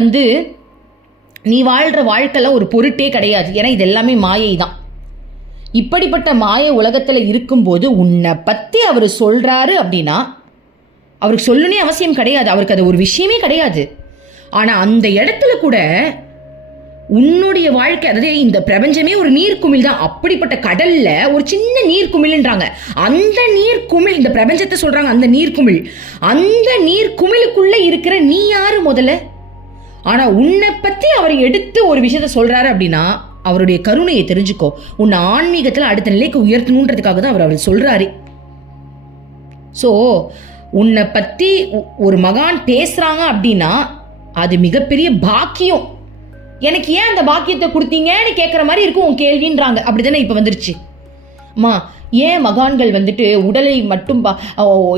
நீ வாழ்ற வாழ்க்கைலாம் ஒரு பொருட்டே கிடையாது. ஏன்னா இது எல்லாமே மாயை தான். இப்படிப்பட்ட மாய உலகத்துல இருக்கும்போது உன்னை பத்தி அவர் சொல்றாரு அப்படின்னா அவருக்கு சொல்லணும்னே அவசியம் கிடையாது. அவருக்கு அது ஒரு விஷயமே கிடையாது. ஆனா அந்த இடத்துல கூட உன்னுடைய வாழ்க்கை, அதாவது இந்த பிரபஞ்சமே ஒரு நீர்க்குமிழ் தான். அப்படிப்பட்ட கடல்ல ஒரு சின்ன நீர்க்குமிழ்ன்றாங்க. அந்த நீர்க்குமிழ், இந்த பிரபஞ்சத்தை சொல்றாங்க அந்த நீர்க்குமிழ். அந்த நீர்க்குமிழுக்குள்ள இருக்கிற நீ யாரு முதல்ல? ஆனா உன்னை பத்தி அவர் எடுத்து ஒரு விஷயத்த சொல்றாரு அப்படின்னா அவருடைய கருணையை தெரிஞ்சுக்கோ. உன்னை ஆன்மீகத்துல அடுத்த நிலைக்கு உயர்த்தணுன்றதுக்காக தான் அவர் சொல்றாரு. சோ உன்னை பத்தி ஒரு மகான் பேசுறாங்க அப்படின்னா அது மிகப்பெரிய பாக்கியம். எனக்கு ஏன் அந்த பாக்கியத்தை கொடுத்தீங்கன்னு கேட்குற மாதிரி இருக்கும் உன் கேள்வின்றாங்க. அப்படித்தானே இப்போ வந்துருச்சு. அம்மா, ஏன் மகான்கள் உடலை மட்டும்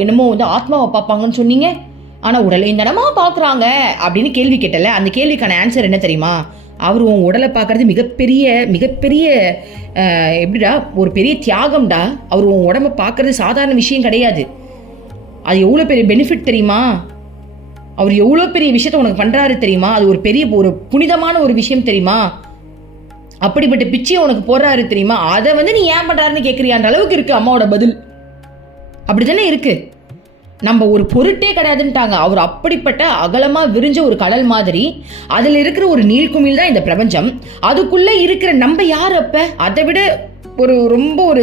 என்னமோ ஆத்மாவை பார்ப்பாங்கன்னு சொன்னீங்க, ஆனால் உடலை தானமா பார்க்குறாங்க அப்படின்னு கேள்வி கேட்டல. அந்த கேள்விக்கான ஆன்சர் என்ன தெரியுமா? அவர் உன் உடலை பார்க்கறது மிகப்பெரிய மிகப்பெரிய எப்படிடா ஒரு பெரிய தியாகம்டா. அவர் உன் உடம்பை பார்க்கறது சாதாரண விஷயம் கிடையாது. அது எவ்வளோ பெரிய பெனிஃபிட் தெரியுமா? அவர் எவ்வளோ பெரிய விஷயத்த உனக்கு பண்றாரு தெரியுமா? அது ஒரு பெரிய ஒரு புனிதமான ஒரு விஷயம் தெரியுமா? அப்படிப்பட்ட பிச்சையை உனக்கு போடுறாரு தெரியுமா? அதை நீ ஏன் பண்றாருன்னு கேட்குறியான்ற அளவுக்கு இருக்கு அம்மாவோட பதில். அப்படித்தானே இருக்கு. நம்ம ஒரு பொருட்டே கிடையாதுன்ட்டாங்க. அவர் அப்படிப்பட்ட அகலமாக விரிஞ்ச ஒரு கடல் மாதிரி, அதில் இருக்கிற ஒரு நீர்க்குமிழ் தான் இந்த பிரபஞ்சம். அதுக்குள்ளே இருக்கிற நம்ம யார்? அப்போ அதை விட ஒரு ரொம்ப ஒரு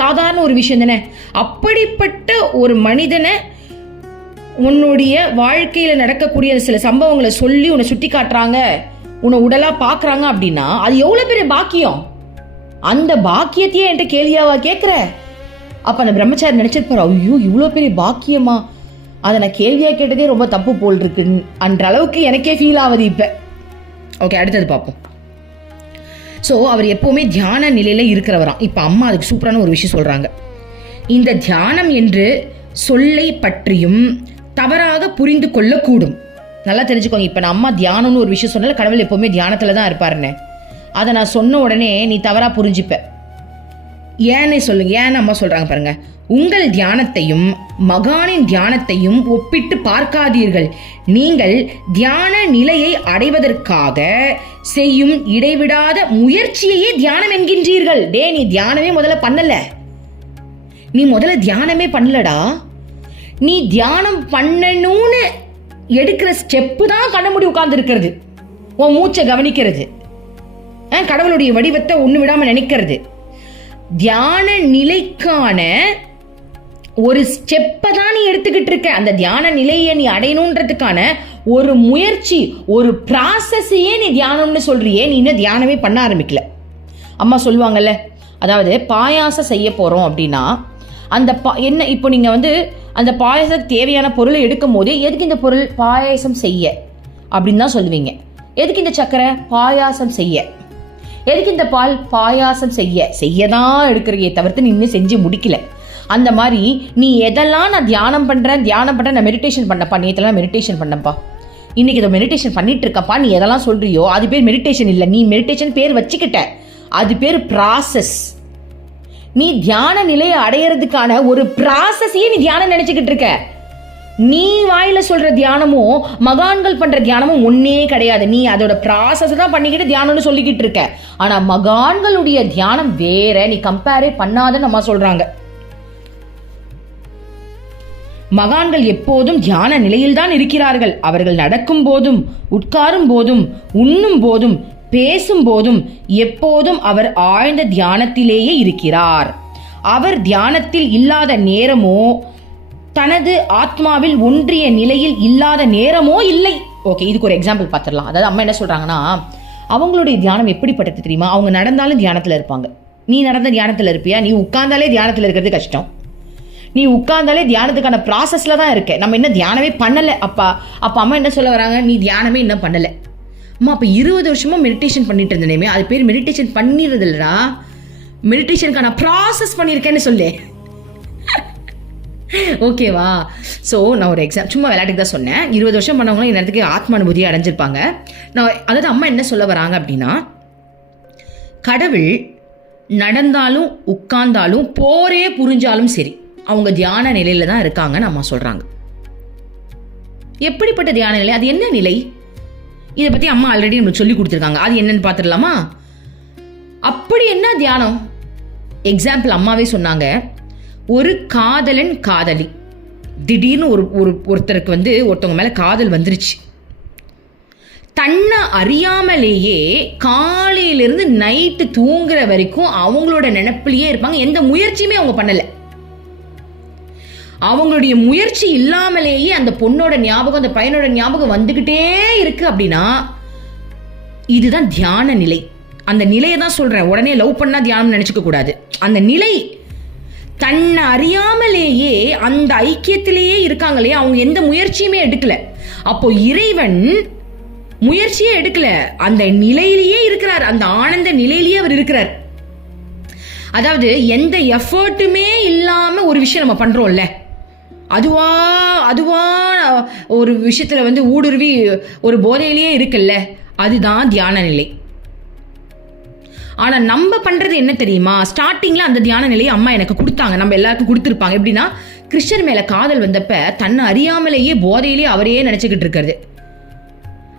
சாதாரண ஒரு விஷயம் தானே. அப்படிப்பட்ட ஒரு மனிதனை உன்னுடைய வாழ்க்கையில் நடக்கக்கூடிய சில சம்பவங்களை சொல்லி உன்னை சுட்டி காட்டுறாங்க, உன்னை உடலாக பார்க்குறாங்க அப்படின்னா அது எவ்வளோ பெரிய பாக்கியம். அந்த பாக்கியத்தையே என்கிட்ட கேள்வியாவா கேட்குற? அப்போ அந்த பிரம்மச்சாரி நினச்சிருப்பார், ஐயோ இவ்வளோ பெரிய பாக்கியமா, அதை நான் கேள்வியாக கேட்டதே ரொம்ப தப்பு போல் இருக்கு அன்ற அளவுக்கு எனக்கே ஃபீல் ஆகுது இப்போ. ஓகே, அடுத்தது பார்ப்போம். ஸோ அவர் எப்போவுமே தியான நிலையில் இருக்கிறவராம். இப்போ அம்மா அதுக்கு சூப்பரான ஒரு விஷயம் சொல்கிறாங்க. இந்த தியானம் என்று சொல்லை பற்றியும் தவறாக புரிந்து கொள்ளக்கூடும். நல்லா தெரிஞ்சுக்கோங்க. இப்போ நான் அம்மா தியானம்னு ஒரு விஷயம் சொன்னால கடவுள் எப்போவுமே தியானத்தில் தான் இருப்பாருன்னு, அதை நான் சொன்ன உடனே நீ தவறாக புரிஞ்சுப்ப. ஏன்னு சொல்லுங்க. ஏன்னு அம்மா சொல்றாங்க பாருங்க. உங்கள் தியானத்தையும் மகானின் தியானத்தையும் ஒப்பிட்டு பார்க்காதீர்கள். நீங்கள் தியான நிலையை அடைவதற்காக செய்யும் இடைவிடாத முயற்சியையே தியானம் என்கின்றீர்கள். டே, நீ தியானமே முதல்ல பண்ணல. நீ முதல்ல தியானமே பண்ணலடா. நீ தியானம் பண்ணணும்னு எடுக்கிற ஸ்டெப்பு தான் கண்ண மூடி உட்கார்ந்து இருக்கிறது, உன் மூச்சை கவனிக்கிறது, கடவுளுடைய வடிவத்தை ஒண்ணு விடாம நினைக்கிறது. தியான நிலைக்கான ஒரு ஸ்டெப்பை தான் நீ எடுத்துக்கிட்டு இருக்க. அந்த தியான நிலையை நீ அடையணுன்றதுக்கான ஒரு முயற்சி, ஒரு ப்ராசஸையே நீ தியானம்னு சொல்றியே. நீ இன்னும் தியானமே பண்ண ஆரம்பிக்கல. அம்மா சொல்லுவாங்கல்ல, அதாவது பாயாசம் செய்ய போகிறோம் அப்படின்னா அந்த என்ன இப்போ நீங்கள் வந்து அந்த பாயாசத்துக்கு தேவையான பொருளை எடுக்கும் போதே எதுக்கு இந்த பொருள் பாயாசம் செய்ய அப்படின்னு தான் சொல்லுவீங்க. எதுக்கு இந்த சக்கரை பாயாசம் செய்ய, எதுக்கு இந்த பால் பாயாசம் செய்யதான் எடுக்கிறையே தவிர்த்து நீ இன்னும் செஞ்சு முடிக்கல. அந்த மாதிரி நீ எதெல்லாம் நான் தியானம் பண்ணுறேன் நான் மெடிடேஷன் பண்ணப்பா, நேற்றெல்லாம் மெடிடேஷன் பண்ணப்பா, இன்னைக்கு இதை மெடிடேஷன் பண்ணிட்டு இருக்கப்பா, நீ எதெல்லாம் சொல்றியோ அது பேர் மெடிடேஷன் இல்லை. நீ மெடிடேஷன் பேர் வச்சுக்கிட்ட, அது பேர் ப்ராசஸ். நீ தியான நிலையை அடையிறதுக்கான ஒரு ப்ராசஸையே நீ தியானம் நினைச்சுக்கிட்டு இருக்க. நீ வாயில சொல்ற தியானமும் மகான்கள் பண்ற தியானமும் ஒன்னே கிடையாது. நீ அதோட ப்ராசஸ் தான் பண்ணிக்கிட்டு தியானம்னு சொல்லிக்கிட்டு இருக்க. ஆனா மகான்களுடைய தியானம் வேற, நீ கம்பேரே பண்ணாதன்னு அம்மா சொல்றாங்க. மகான்கள் எப்போதும் தியான நிலையில் தான் இருக்கிறார்கள். அவர்கள் நடக்கும் போதும் உட்காரும் போதும் உண்ணும் போதும் பேசும் போதும் எப்போதும் அவர் ஆழ்ந்த தியானத்திலேயே இருக்கிறார். அவர் தியானத்தில் இல்லாத நேரமோ தனது ஆத்மாவில் ஒன்றிய நிலையில் இல்லாத நேரமோ இல்லை. ஓகே, இதுக்கு ஒரு எக்ஸாம்பிள் பார்த்துடலாம். அதாவது அம்மா என்ன சொல்றாங்கன்னா, அவங்களுடைய தியானம் எப்படிப்பட்டது தெரியுமா? அவங்க நடந்தாலும் தியானத்தில் இருப்பாங்க. நீ நடந்த தியானத்தில் இருப்பியா? நீ உட்கார்ந்தாலே தியானத்தில் இருக்கிறது கஷ்டம். நீ உட்கார்ந்தாலே தியானத்துக்கான ப்ராசஸ்ல தான் இருக்க. நம்ம என்ன தியானமே பண்ணலை. அப்பா அம்மா என்ன சொல்ல வராங்க, நீ தியானமே இன்னும் பண்ணலை. அம்மா அப்போ 20 வருஷமா மெடிடேஷன் பண்ணிட்டு இருந்தேனே, அது பேர் மெடிடேஷன் பண்ணிடுறது இல்லடா, மெடிடேஷனுக்கான ப்ராசஸ் பண்ணியிருக்கேன்னு சொல்லு. ஓகேவா? ஸோ நான் ஒரு சும்மா விளையாட்டுக்கு தான் சொன்னேன். 20 வருஷம் பண்ணவங்களும் இந்த நேரத்துக்கு ஆத்ம அனுபூதியை அடைஞ்சிருப்பாங்க. நான் அதாவது அம்மா என்ன சொல்ல வராங்க அப்படின்னா, கடவுள் நடந்தாலும் உட்கார்ந்தாலும் போரே புரிஞ்சாலும் சரி அவங்க தியான நிலையில தான் இருக்காங்கன்னு அம்மா சொல்றாங்க. எப்படிப்பட்ட தியான நிலை? அது என்ன நிலை? இதை பத்தி அம்மா ஆல்ரெடி நம்மளுக்கு சொல்லி கொடுத்துருக்காங்க. அது என்னன்னு பார்த்துடலாமா? அப்படி என்ன தியானம்? எக்ஸாம்பிள் அம்மாவே சொன்னாங்க. ஒரு காதலன் காதலி, திடீர்னு ஒருத்தருக்கு வந்து ஒருத்தவங்க மேல காதல் வந்துருச்சு. தன்னை அறியாமலேயே காலையிலிருந்து நைட்டு தூங்குற வரைக்கும் அவங்களோட நினைப்பிலேயே இருப்பாங்க. எந்த முயற்சியுமே அவங்க பண்ணல. அவங்களுடைய முயற்சி இல்லாமலேயே அந்த பொண்ணோட ஞாபகம் அந்த பையனோட ஞாபகம் வந்துகிட்டே இருக்கு அப்படின்னா இதுதான் தியான நிலை. அந்த நிலையை தான் சொல்றேன். உடனே லவ் பண்ணா தியானம் நினைச்சுக்க கூடாது. அந்த நிலை தன்னை அறியாமலேயே அந்த ஐக்கியத்திலேயே இருக்காங்களே, அவங்க எந்த முயற்சியுமே எடுக்கல. அப்போ இறைவன் முயற்சியே எடுக்கல, அந்த நிலையிலேயே இருக்கிறார். அந்த ஆனந்த நிலையிலேயே அவர் இருக்கிறார். அதாவது எந்த எஃபர்ட்டுமே இல்லாம ஒரு விஷயம் நம்ம பண்றோம்ல, அதுவா ஒரு விஷயத்துல வந்து ஊடுருவி ஒரு போதையிலேயே இருக்குல்ல, அதுதான் தியான நிலை. ஆனா நம்ம பண்றது என்ன தெரியுமா? ஸ்டார்டிங்ல அந்த தியான நிலையை அம்மா எனக்கு கொடுத்தாங்க, நம்ம எல்லாருக்கும் கொடுத்துருப்பாங்க. எப்படின்னா, கிருஷ்ணர் மேல காதல் வந்தப்ப தன்னை அறியாமலேயே போதையிலேயே அவரையே நினைச்சுக்கிட்டு இருக்கிறது.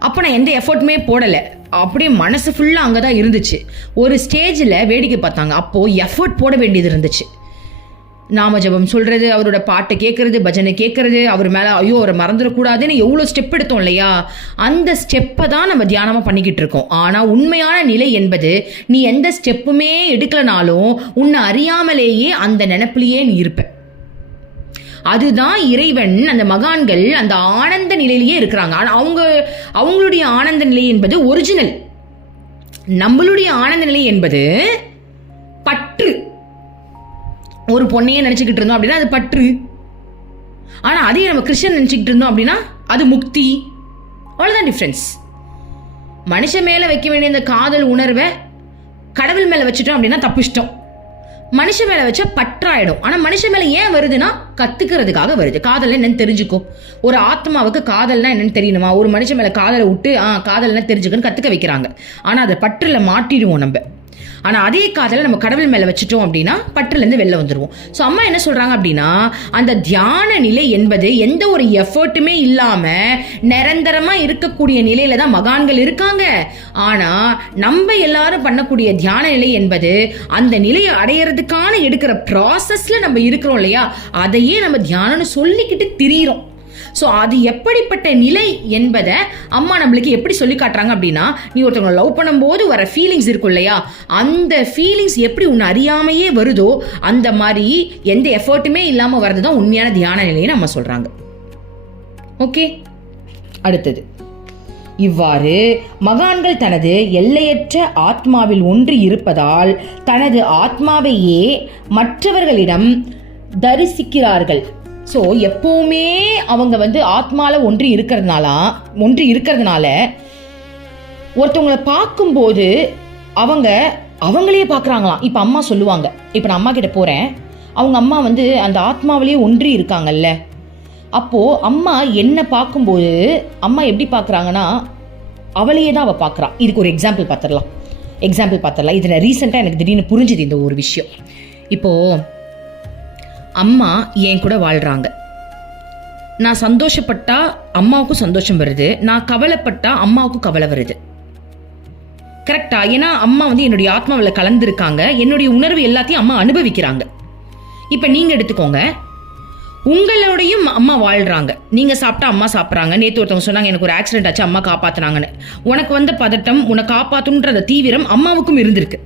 அப்போ நான் எந்த எஃபர்ட்டுமே போடலை, அப்படியே மனசு ஃபுல்லாக அங்கே தான் இருந்துச்சு. ஒரு ஸ்டேஜில் வேடிக்கை பார்த்தாங்க, அப்போது எஃபர்ட் போட வேண்டியது இருந்துச்சு. நாம ஜபம் சொல்றது, அவரோட பாட்டு கேட்கறது, பஜனை கேட்கறது, அவர் மேலே ஐயோ அவரை மறந்துடக்கூடாதுன்னு எவ்வளோ ஸ்டெப் எடுத்தோம் இல்லையா, அந்த ஸ்டெப்பை தான் நம்ம தியானமாக பண்ணிக்கிட்டு இருக்கோம். ஆனால் உண்மையான நிலை என்பது நீ எந்த ஸ்டெப்புமே எடுக்கலனாலும் உன்னை அறியாமலேயே அந்த நினைப்பிலேயே நீ இருப்ப. அதுதான் இறைவன், அந்த மகான்கள் அந்த ஆனந்த நிலையிலேயே இருக்கிறாங்க. அவங்களுடைய ஆனந்த நிலை என்பது ஒரிஜினல். நம்மளுடைய ஆனந்த நிலை என்பது பற்று. ஒரு பொண்ணையே நினைச்சுக்கிட்டு இருந்தோம் அப்படின்னா அது பற்று. ஆனா அதே நம்ம கிருஷ்ணன் நினைச்சுக்கிட்டு இருந்தோம் அப்படின்னா அது முக்தி. அவ்வளவுதான் டிஃபரன்ஸ். மனுஷன் மேல வைக்க வேண்டிய இந்த காதல் உணர்வை கடவுள் மேல வச்சுட்டோம் அப்படின்னா தப்பிச்சிட்டோம். மனுஷன் மேல வச்சா பற்றாயிடும். ஆனா மனுஷன் மேல ஏன் வருதுன்னா கத்துக்கிறதுக்காக வருது. காதல் என்னன்னு தெரிஞ்சுக்கோ. ஒரு ஆத்மாவுக்கு காதல்னா என்னன்னு தெரியணுமா? ஒரு மனுஷன் மேல காதலை விட்டு காதல்னா தெரிஞ்சுக்கன்னு கத்துக்க வைக்கிறாங்க. ஆனா அதை பற்றுல மாட்டிடுவோம் நம்ம. ஆனால் அதே காதலை நம்ம கடவுள் மேலே வச்சுட்டோம் அப்படின்னா பற்றுலேருந்து வெளில வந்துடுவோம். ஸோ அம்மா என்ன சொல்கிறாங்க அப்படின்னா, அந்த தியான நிலை என்பது எந்த ஒரு எஃபர்ட்டுமே இல்லாமல் நிரந்தரமாக இருக்கக்கூடிய நிலையில தான் மகான்கள் இருக்காங்க. ஆனால் நம்ம எல்லாரும் பண்ணக்கூடிய தியான நிலை என்பது அந்த நிலையை அடையிறதுக்கான எடுக்கிற ப்ராசஸில் நம்ம இருக்கிறோம் இல்லையா, அதையே நம்ம தியானம்னு சொல்லிக்கிட்டு திரியிறோம். ஸோ அது எப்படிப்பட்ட நிலை என்பதை அம்மா நம்மளுக்கு எப்படி சொல்லி காட்டுறாங்க அப்படின்னா, நீ ஒருத்தவங்களை லவ் பண்ணும்போது வர ஃபீலிங்ஸ் இருக்கும் இல்லையா, அந்த ஃபீலிங்ஸ் எப்படி உன்னை அறியாமையே வருதோ அந்த மாதிரி எந்த எஃபர்ட்டுமே இல்லாமல் வர்றது தான் உண்மையான தியான நிலையை நம்ம சொல்கிறாங்க. ஓகே, அடுத்தது இவ்வாறு மகான்கள் தனது எல்லையற்ற ஆத்மாவில் ஒன்றி இருப்பதால் தனது ஆத்மாவையே மற்றவர்களிடம் தரிசிக்கிறார்கள். ஸோ எப்பவுமே அவங்க ஆத்மாவில் ஒன்றி இருக்கிறதுனால ஒருத்தவங்களை பார்க்கும்போது அவங்களே பார்க்குறாங்களாம். இப்போ அம்மா சொல்லுவாங்க, இப்போ நான் அம்மா கிட்ட போகிறேன், அவங்க அம்மா அந்த ஆத்மாவிலேயே ஒன்றி இருக்காங்கல்ல, அப்போது அம்மா என்னை பார்க்கும்போது அம்மா எப்படி பார்க்குறாங்கன்னா அவளையே தான் அவள் பார்க்குறான். இதுக்கு ஒரு எக்ஸாம்பிள் பார்த்துடலாம். இதில் ரீசெண்டாக எனக்கு திடீர்னு புரிஞ்சுது இந்த ஒரு விஷயம். இப்போது அம்மா என் கூட வாழ்கிறாங்க. நான் சந்தோஷப்பட்டா அம்மாவுக்கும் சந்தோஷம் வருது, நான் கவலைப்பட்டா அம்மாவுக்கும் கவலை வருது. கரெக்டா? ஏன்னா அம்மா என்னுடைய ஆத்மாவில் கலந்துருக்காங்க, என்னுடைய உணர்வு எல்லாத்தையும் அம்மா அனுபவிக்கிறாங்க. இப்போ நீங்கள் எடுத்துக்கோங்க, உங்களோடையும் அம்மா வாழ்கிறாங்க. நீங்கள் சாப்பிட்டா அம்மா சாப்பிட்றாங்க. நேற்று ஒருத்தவங்க சொன்னாங்க எனக்கு ஒரு ஆக்சிடென்ட் ஆச்சு, அம்மா காப்பாற்றினாங்கன்னு. உனக்கு பதட்டம், உன்னை காப்பாற்றுன்ற தீவிரம் அம்மாவுக்கும் இருந்திருக்கு.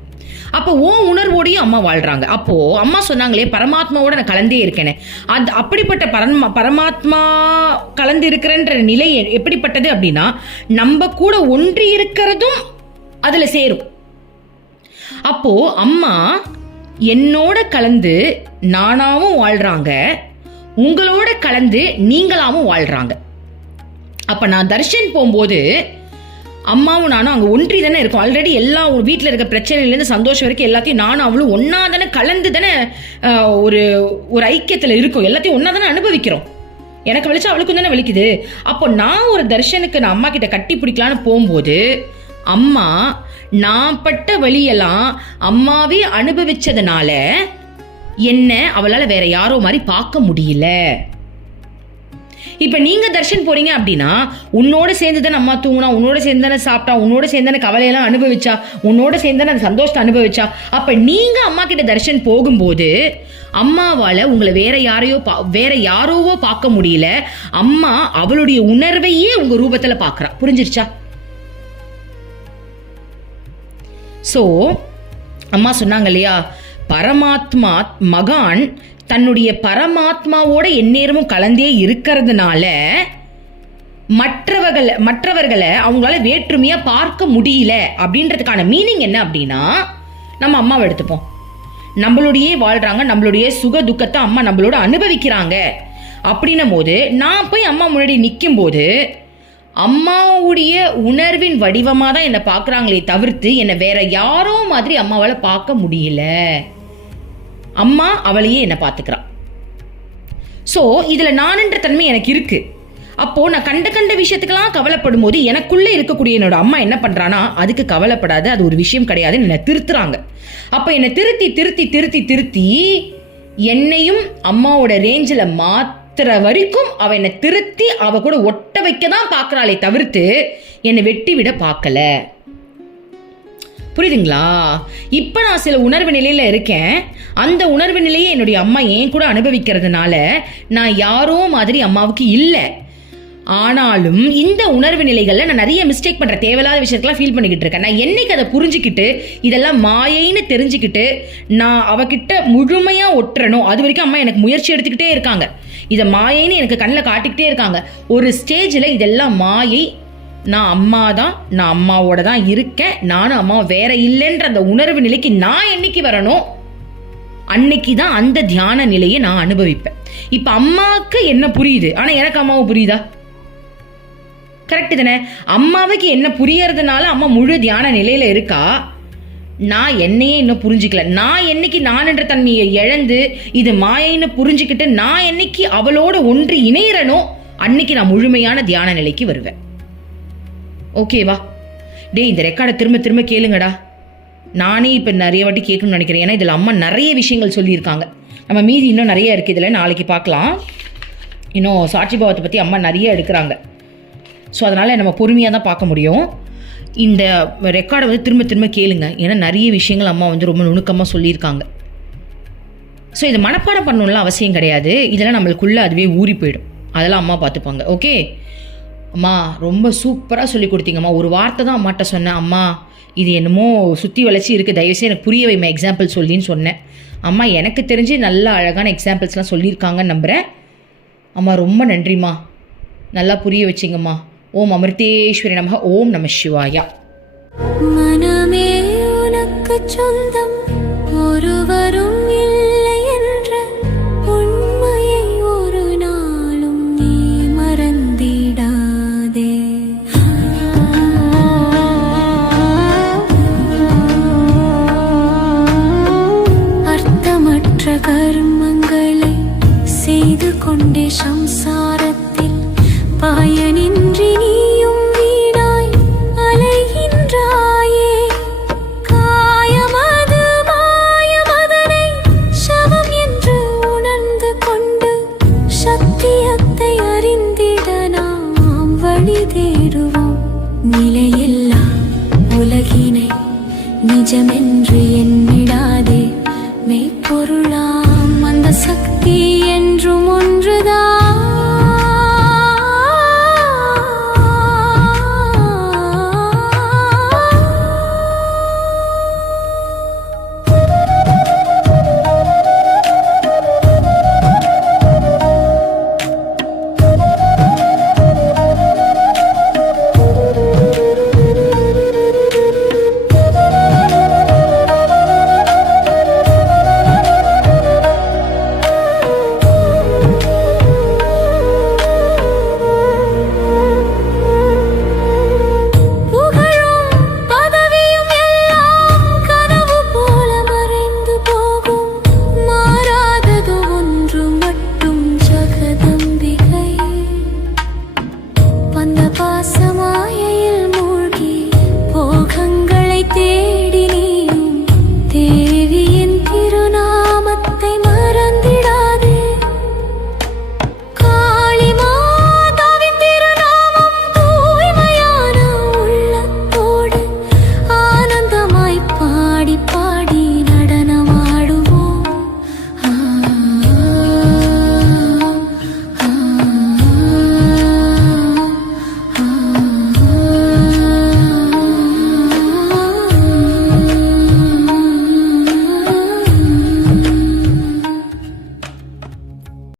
அப்போ உன் உணர்வோடையும் அம்மா வாழ்றாங்க. அப்போ அம்மா சொன்னாங்களே பரமாத்மாவோட நான் கலந்தே இருக்கேனே, அது அப்படிப்பட்ட பரமாத்மா கலந்து இருக்கிறன்ற நிலை எப்படிப்பட்டது அப்படின்னா, நம்ம கூட ஒன்றி இருக்கிறதும் அதுல சேரும். அப்போ அம்மா என்னோட கலந்து நானாவும் வாழ்றாங்க, உங்களோட கலந்து நீங்களாவும் வாழ்றாங்க. அப்ப நான் தர்ஷன் போகும்போது அம்மாவும் நானும் அங்கே ஒன்றி தானே இருக்கும். ஆல்ரெடி எல்லா வீட்டில் இருக்க பிரச்சனையிலேருந்து சந்தோஷம் வரைக்கும் எல்லாத்தையும் நானும் அவளும் ஒன்றா தானே கலந்து தானே ஒரு ஐக்கியத்தில் இருக்கும். எல்லாத்தையும் ஒன்றா தானே அனுபவிக்கிறோம். எனக்கு வலிச்சா அவளுக்கும் தானே வலிக்குது. அப்போ நான் ஒரு தர்ஷனுக்கு நான் அம்மா கிட்ட கட்டி பிடிக்கலான்னு போகும்போது அம்மா நான் பட்ட வழியெல்லாம் அம்மாவே அனுபவிச்சதுனால என்ன அவளால் வேற யாரோ மாதிரி பார்க்க முடியல. இப்போ நீங்க தர்ஷன் போறீங்க அப்படின்னா உன்னோட சேர்ந்து தானே அம்மா தூங்கினா, உன்னோட சேர்ந்து தானே சாப்பிட்டா, உன்னோட சேர்ந்து தானே கவலையெல்லாம் அனுபவிச்சா, உன்னோட சேர்ந்து தானே அந்த சந்தோஷத்தை அனுபவிச்சா. அப்ப நீங்க அம்மா கிட்ட தர்ஷன் போகும்போது அம்மாவால உங்களை வேற யாரோவோ பார்க்க முடியல. அம்மா அவளுடைய உணர்வையே உங்க ரூபத்துல பாக்குறா. புரிஞ்சிருச்சா? சோ அம்மா சொன்னாங்க இல்லையா, பரமாத்மா மகான் தன்னுடைய பரமாத்மாவோட எந்நேரமும் கலந்தே இருக்கிறதுனால மற்றவர்களை அவங்களால வேற்றுமையா பார்க்க முடியல. அப்படின்றதுக்கான மீனிங் என்ன அப்படின்னா, நம்ம அம்மாவை எடுத்துப்போம். நம்மளுடைய வாழ்றாங்க, நம்மளுடைய சுக துக்கத்தை அம்மா நம்மளோட அனுபவிக்கிறாங்க. அப்படின்னும் போது நான் போய் அம்மா முன்னாடி நிற்கும் போது அம்மாவுடைய உணர்வின் வடிவமா தான் என்னை பார்க்குறாங்களே தவிர்த்து என்னை வேற யாரோ மாதிரி அம்மாவால பார்க்க முடியல. அம்மா அவளையே என்னை பார்த்துக்கிறான். ஸோ இதில் நானுன்ற தன்மை எனக்கு இருக்கு. அப்போ நான் கண்ட விஷயத்துக்கெல்லாம் கவலைப்படும் போது எனக்குள்ளே இருக்கக்கூடிய என்னோட அம்மா என்ன பண்றானா, அதுக்கு கவலைப்படாது, அது ஒரு விஷயம் கிடையாதுன்னு என்னை திருத்துறாங்க. அப்போ என்னை திருத்தி என்னையும் அம்மாவோட ரேஞ்சில் மாத்துற வரைக்கும் அவ என்னை திருத்தி அவ கூட ஒட்ட வைக்க தான் பார்க்கறாளே தவிர்த்து என்னை வெட்டி விட பார்க்கல. புரியுதுங்களா? இப்ப நான் சில உணர்வு நிலையில இருக்கேன். அந்த உணர்வு நிலையை என்னுடைய அம்மா ஏன் கூட அனுபவிக்கிறதுனால நான் யாரோ மாதிரி அம்மாவுக்கு இல்லை. ஆனாலும் இந்த உணர்வு நிலைகள்ல நான் நிறைய மிஸ்டேக் பண்ற தேவையில்லாத விஷயத்தெல்லாம் ஃபீல் பண்ணிக்கிட்டு இருக்கேன். நான் என்னைக்கு அதை புரிஞ்சுக்கிட்டு இதெல்லாம் மாயைன்னு தெரிஞ்சுக்கிட்டு நான் அவகிட்ட முழுமையா ஒட்டுறணும், அது வரைக்கும் அம்மா எனக்கு முயற்சி எடுத்துக்கிட்டே இருக்காங்க. இதை மாயைன்னு எனக்கு கண்ணில் காட்டிக்கிட்டே இருக்காங்க. ஒரு ஸ்டேஜில் இதெல்லாம் மாயை, நான் அம்மா தான், நான் அம்மாவோட தான் இருக்கேன், நானும் அம்மா வேற இல்லைன்ற அந்த உணர்வு நிலைக்கு நான் என்னைக்கு வரணும், அன்னைக்கு தான் அந்த தியான நிலையை நான் அனுபவிப்பேன். இப்ப அம்மாவுக்கு என்ன புரியுது, ஆனா எனக்கு அம்மாவை புரியுதா? கரெக்ட் தானே? அம்மாவுக்கு என்ன புரியறதுனால அம்மா முழு தியான நிலையில இருக்கா. நான் என்னையே இன்னும் புரிஞ்சுக்கல. நான் என்னைக்கு நான் என்ற தன்மையை இழந்து இது மாயைன்னு புரிஞ்சுக்கிட்டு நான் என்னைக்கு அவளோட ஒன்று இணையறனோ அன்னைக்கு நான் முழுமையான தியான நிலைக்கு வருவேன். ஓகேவா? டே, இந்த ரெக்கார்டை திரும்ப திரும்ப கேளுங்கடா. நானே இப்போ நிறைய வாட்டி கேட்கணும்னு நினைக்கிறேன். ஏன்னா இதில் அம்மா நிறைய விஷயங்கள் சொல்லியிருக்காங்க. நம்ம மீதி இன்னும் நிறைய இருக்குது, இதில் நாளைக்கு பார்க்கலாம். இன்னும் சாட்சி பாவத்தை பற்றி அம்மா நிறைய எடுக்கிறாங்க. ஸோ அதனால் நம்ம பொறுமையாக தான் பார்க்க முடியும். இந்த ரெக்கார்டை வந்து திரும்ப திரும்ப கேளுங்க. ஏன்னா நிறைய விஷயங்கள் அம்மா வந்து ரொம்ப நுணுக்கமாக சொல்லியிருக்காங்க. ஸோ இதை மனப்பாடம் பண்ணணும்லாம் அவசியம் கிடையாது. இதெல்லாம் நம்மளுக்குள்ளே அதுவே ஊறி போயிடும். அதெல்லாம் அம்மா பார்த்துப்பாங்க. ஓகே அம்மா, ரொம்ப சூப்பராக சொல்லி கொடுத்தீங்கம்மா. ஒரு வார்த்தை தான் அம்மாட்ட சொன்னேன், அம்மா இது என்னமோ சுற்றி வளைச்சி இருக்குது, தயவுசெய்து எனக்கு புரிய வைமா எக்ஸாம்பிள் சொல்லின்னு சொன்னேன். அம்மா எனக்கு தெரிஞ்சு நல்ல அழகான எக்ஸாம்பிள்ஸ்லாம் சொல்லியிருக்காங்கன்னு நம்புகிறேன். அம்மா ரொம்ப நன்றிம்மா, நல்லா புரிய வச்சிங்கம்மா. ஓம் அமிர்தேஸ்வரி நமக. ஓம் நம சிவாயா. மனமே உனக்கு சொந்தம், ஒருவரும் இல்லை என்ற உண்மையை ஒரு நாளும் நீ மறந்திடாதே. அர்த்தமற்ற கர்மங்களை செய்து கொண்டே சம்சாரத்தில் பயனின்றி நீயும் வீணாய் அலைகின்றாயே. காயமது மாயமதனை சவம் என்று உணர்ந்து கொண்டு சத்தியத்தை அறிந்திட நாம் வழி தேடுவோம். நிலையில்லா உலகினை நிஜமென்று